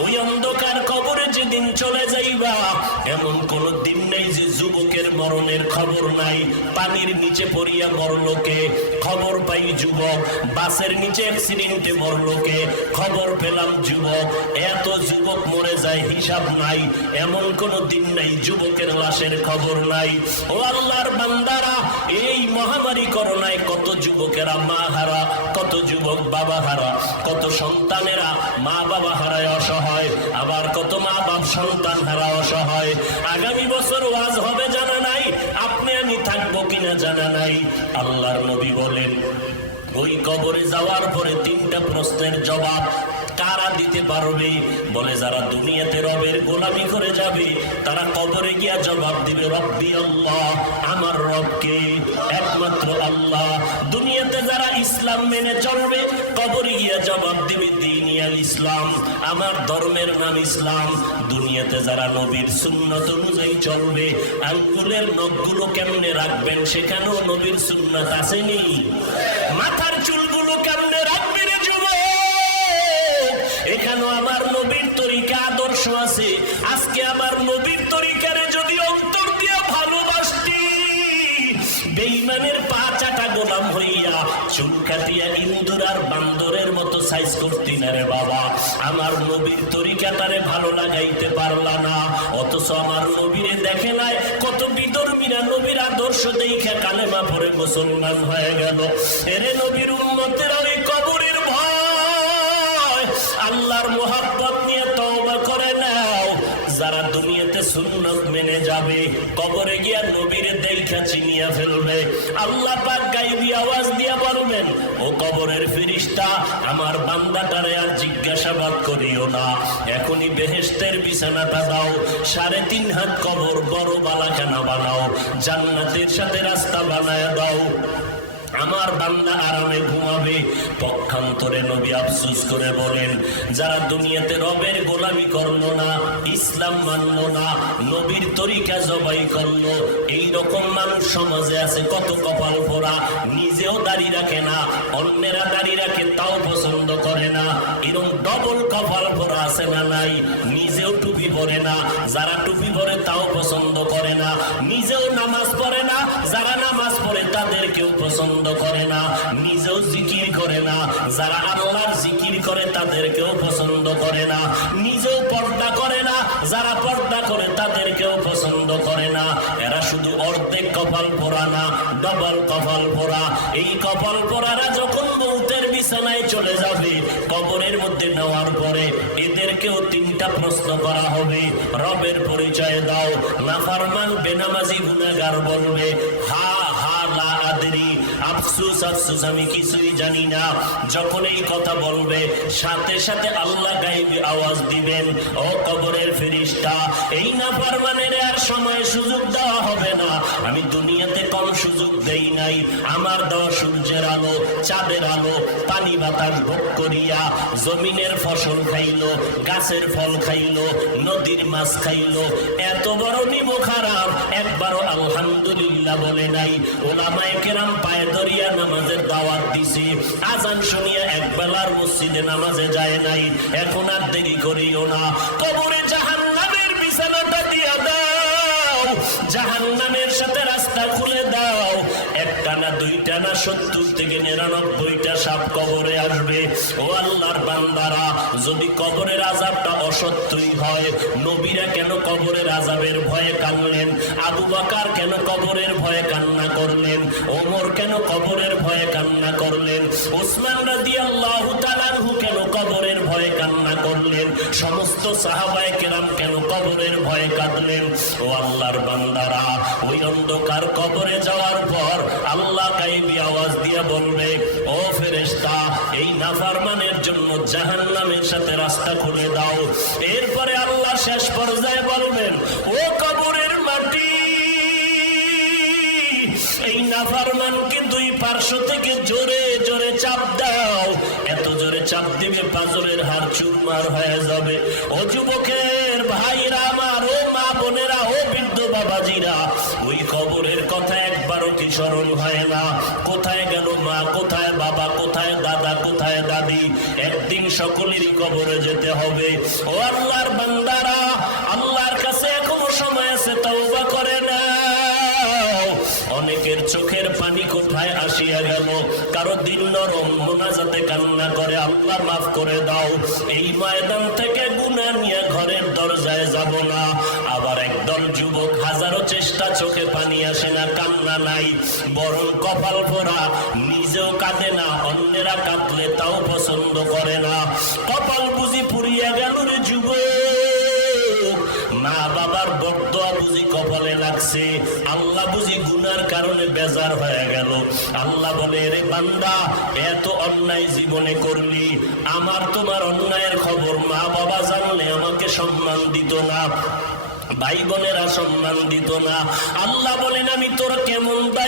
ওই অন্ধকার কবরে যেদিন চলে যাইবা, এমন কোন দিন নেই যে যুবকের মরণের খবর নাই। পানির নিচে পড়িয়া মরলোকে খবর পাই যুবক, বাসের নিচে অ্যাক্সিডেন্টে মরলোকে খবর পেলাম যুবক, এত যুবক মরে যায় হিসাব নাই। এমন কোন দিন নাই যুবকের লাশের খবর নাই। ও আল্লাহর বান্দারা, এই মহামারী করোনায় কত যুবকেরা মা হারা, কত যুবক বাবা হারা, কত সন্তানেরা মা বাবা হারায় অসহায়, আবার কত মা বাপ সন্তান হারা অসহায়। আগামী বছর ওয়াজ হবে জানা নাই, আপনি আমি থাকবো কিনা জানা নাই। আল্লাহর নবী বলেন ওই কবরে যাওয়ার পরে তিনটা প্রশ্নের জবাব কারা দিতে পারবে? বলে যারা দুনিয়াতে রবের গোলামি করে যাবে তারা কবরে গিয়া জবাব দিবে রব্বি আল্লাহ, আমার রবকে, একমাত্র আল্লাহ। দুনিয়াতে যারা ইসলাম মেনে চলবে কবরে গিয়া জবাব দিবে দ্বীনি আল ইসলাম, আমার ধর্মের নাম ইসলাম। দুনিয়াতে যারা নবীর সুন্নাত অনুযায়ী চলবে, আঙ্গুলের নখগুলো কেমনে রাখবেন সেখানেও নবীর সুন্নাত আসেনি। মাথার চুলগুলো কেমনে রাখবেন যুবক, এখানেও আমার নবীর তরিকা আদর্শ আছে। আজকে আমার নবীর তরিকারে যদি অন্তর দিয়া ভালোবাসতি, বেঈমানের পা চাটা গোলাম হইয়া চুল কাটিয়া ইন্দুর আর বান্দরের মতো সাইজ করতি না রে বাবা। আমার নবীর তরিকাটারে ভালো লাগাইতে পারলা না, অথচ আমার নবীরে দেখে নাই কত বিধর্মীরা নবীর আদর্শ দেখে কালেমা পড়ে মুসলমান হয়ে গেল। এরে নবীর উম্মতেরা ওই কবরের ভয় আল্লাহর মোহাব্বত নিয়ে তওবা করে নাও। যারা দুনিয়াতে সুন্নাত মেনে যাবে কবরে গিয়া নবীরে দেখা চিনিয়া ফেলবে। আল্লাহ পাক গায়বী আওয়াজ দিয়া বলবেন, ও কবরের ফেরেশতা, আমার বান্দাটারে আর জিজ্ঞাসাবাদ করিও না, এখনই বেহেশতের বিছানাটা দাও, 3.5 হাত কবর বড় বালাখানা বানাও, জান্নাতের সাথে রাস্তা বানায় দাও, আমার বান্দা আরামে ঘুমাবে। পক্ষান্তরে নবী আফসোস করে বলেন, যারা দুনিয়াতে রবের গোলামি করলো না, ইসলাম মানলো না, নবীর তরিকা জবাই করলো, এই রকম মানুষ সমাজে আছে কত কপাল পোড়া। নিজেও দাড়ি রাখে না, অন্যেরা দাড়ি রাখে তাও পছন্দ করে না, এরকম ডবল কপাল পোড়া আছে না নাই? নিজেও টুপি পরে না, যারা টুপি পরে তাও পছন্দ করে না, নিজেও নামাজ পড়ে না, যারা নামাজ পড়ে তাদেরকেও পছন্দ করে না, নিজেও জিকির করে না, যারা আল্লাহর জিকির করে তাদেরকেও পছন্দ করে না, নিজেও পর্দা করে না, যারা পর্দা করে তাদেরকেও পছন্দ করে না। এরা শুধু অর্ধেক কপাল পোড়া না, ডবল কপাল পোড়া। এই কপাল পোড়ারা যখন মৌতের বিছানায় চলে যাবে, কবরের মধ্যে নেওয়ার পরে এদেরকেও 3টা প্রশ্ন করা হবে, রবের পরিচয় দাও। নাফরমান বেনামাজি গুনাহগার বলবে, হা হা লা আদরি, আফসোস আফসোস আমি কিছুই জানি না। যখন এই কথা বলবে সাথে সাথে আল্লাহ গায়বী আওয়াজ দিবেন, ও কবরের ফেরেশতা, এই নাফরমানের আর সময় সুযোগ দেওয়া হবে না। আমি দুনিয়াতে কম সুযোগ দেই নাই, আমার দেওয়া সূর্যের আলো, চাঁদের আলো, পানি বাতাস ভোগ করিয়া জমিনের ফসল খাইলো, গাছের ফল খাইলো, নদীর মাছ খাইলো, এত বড় নিমো খারাপ একবারও আলহামদুলিল্লাহ বলে নাই। ওলামায়ে কেরাম পায়ে ধরিয়া নামাজের দাওয়াত দিছে, আজান শুনিয়া একবেলার মসজিদে নামাজে যায় নাই। এখন আর দেরি করিও না, কবরে জাহান্নামের বিছানাটা দিয়া দাও, জাহান্নামের সাথে রাস্তা খুলে দাও। একটা না 2টা না 70 থেকে 99টা সাপ কবরে আসবে। ও আল্লাহর বান্দারা, যদি কবরের আযাবটা অসত্যই হয়, নবীরা কেন কবরের আযাবের ভয়ে কাঁদলেন? আবু বকর কেন কবরের ভয়ে কান্না করলেন? ওমর কেন কবরের ভয়ে কান্না করলেন? উসমান রাদিয়াল্লাহু তাআলা আনহু কেন কবরের ভয়ে কান্না করলেন? সমস্ত সাহাবায়ে কেরাম কেন কবরের ভয়ে কাঁদলেন? ও আল্লাহর বান্দারা, ওই অন্ধকার কবরে যাওয়ার পর আল্লাহ গায়েবী আওয়াজ দিয়ে বলবে, ও ফেরেশতা, এই নাফরমানের জন্য জাহান্নামের সাথে রাস্তা খুলে দাও। এরপরে আল্লাহ শেষ পর্যায়ে বলবেন, ও কবরের মাটি, এই নাফরমানকে 2 পার্শ্ব থেকে জোরে জোরে চাপ দাও। এত জোরে চাপ দিবে পাঁজরের হাড় চুরমার হয়ে যাবে। ও যুবকের ভাইরা আমার, ও মা বোনেরা, ও বৃদ্ধ বাবাজিরা, ওই কবরের কথা একবারও কি স্মরণ হয় না? কোথায় গেল মা, কোথায় বাবা, কোথায় দাদা, কোথায় দাদি? একদিন সকলেরই কবরে যেতে হবে। ও আল্লাহর বান্দারা, আল্লাহর কাছে এখনো সময় আছে, তওবা করে না। অনেকের চোখের পানি কোথায় আসিয়া গেল, কারো দিল নরম, মোনাজাতে কান্না করে, আল্লাহ মাফ করে দাও। এই ময়দান থেকে গুনাহ নিয়ে ঘরের দরজায় যাব না। আবার একদল যুবক, হাজারো চেষ্টা, চোখে পানি আসে না, কান্না নাই, বরং কপাল পোড়া, নিজেও কাঁদে না, অন্যেরা কাঁদলে তাও পছন্দ করে না। কপাল বুঝি পুড়িয়া গেল রে যুবক, মা বাবার বরদোয়া বুঝি কপালে লাগছে, আল্লাহ বুঝি গুনার কারণে বেজার হয়ে গেল। আল্লাহ বলে, রে বান্দা, এত অন্যায় জীবনে করলি, আমার তোমার অন্যায়ের খবর মা বাবা জানলে আমাকে সম্মান দিত না, ভাই বোনেরা সম্মান দিত না। আল্লাহ বলেন, আমি তোর কেমন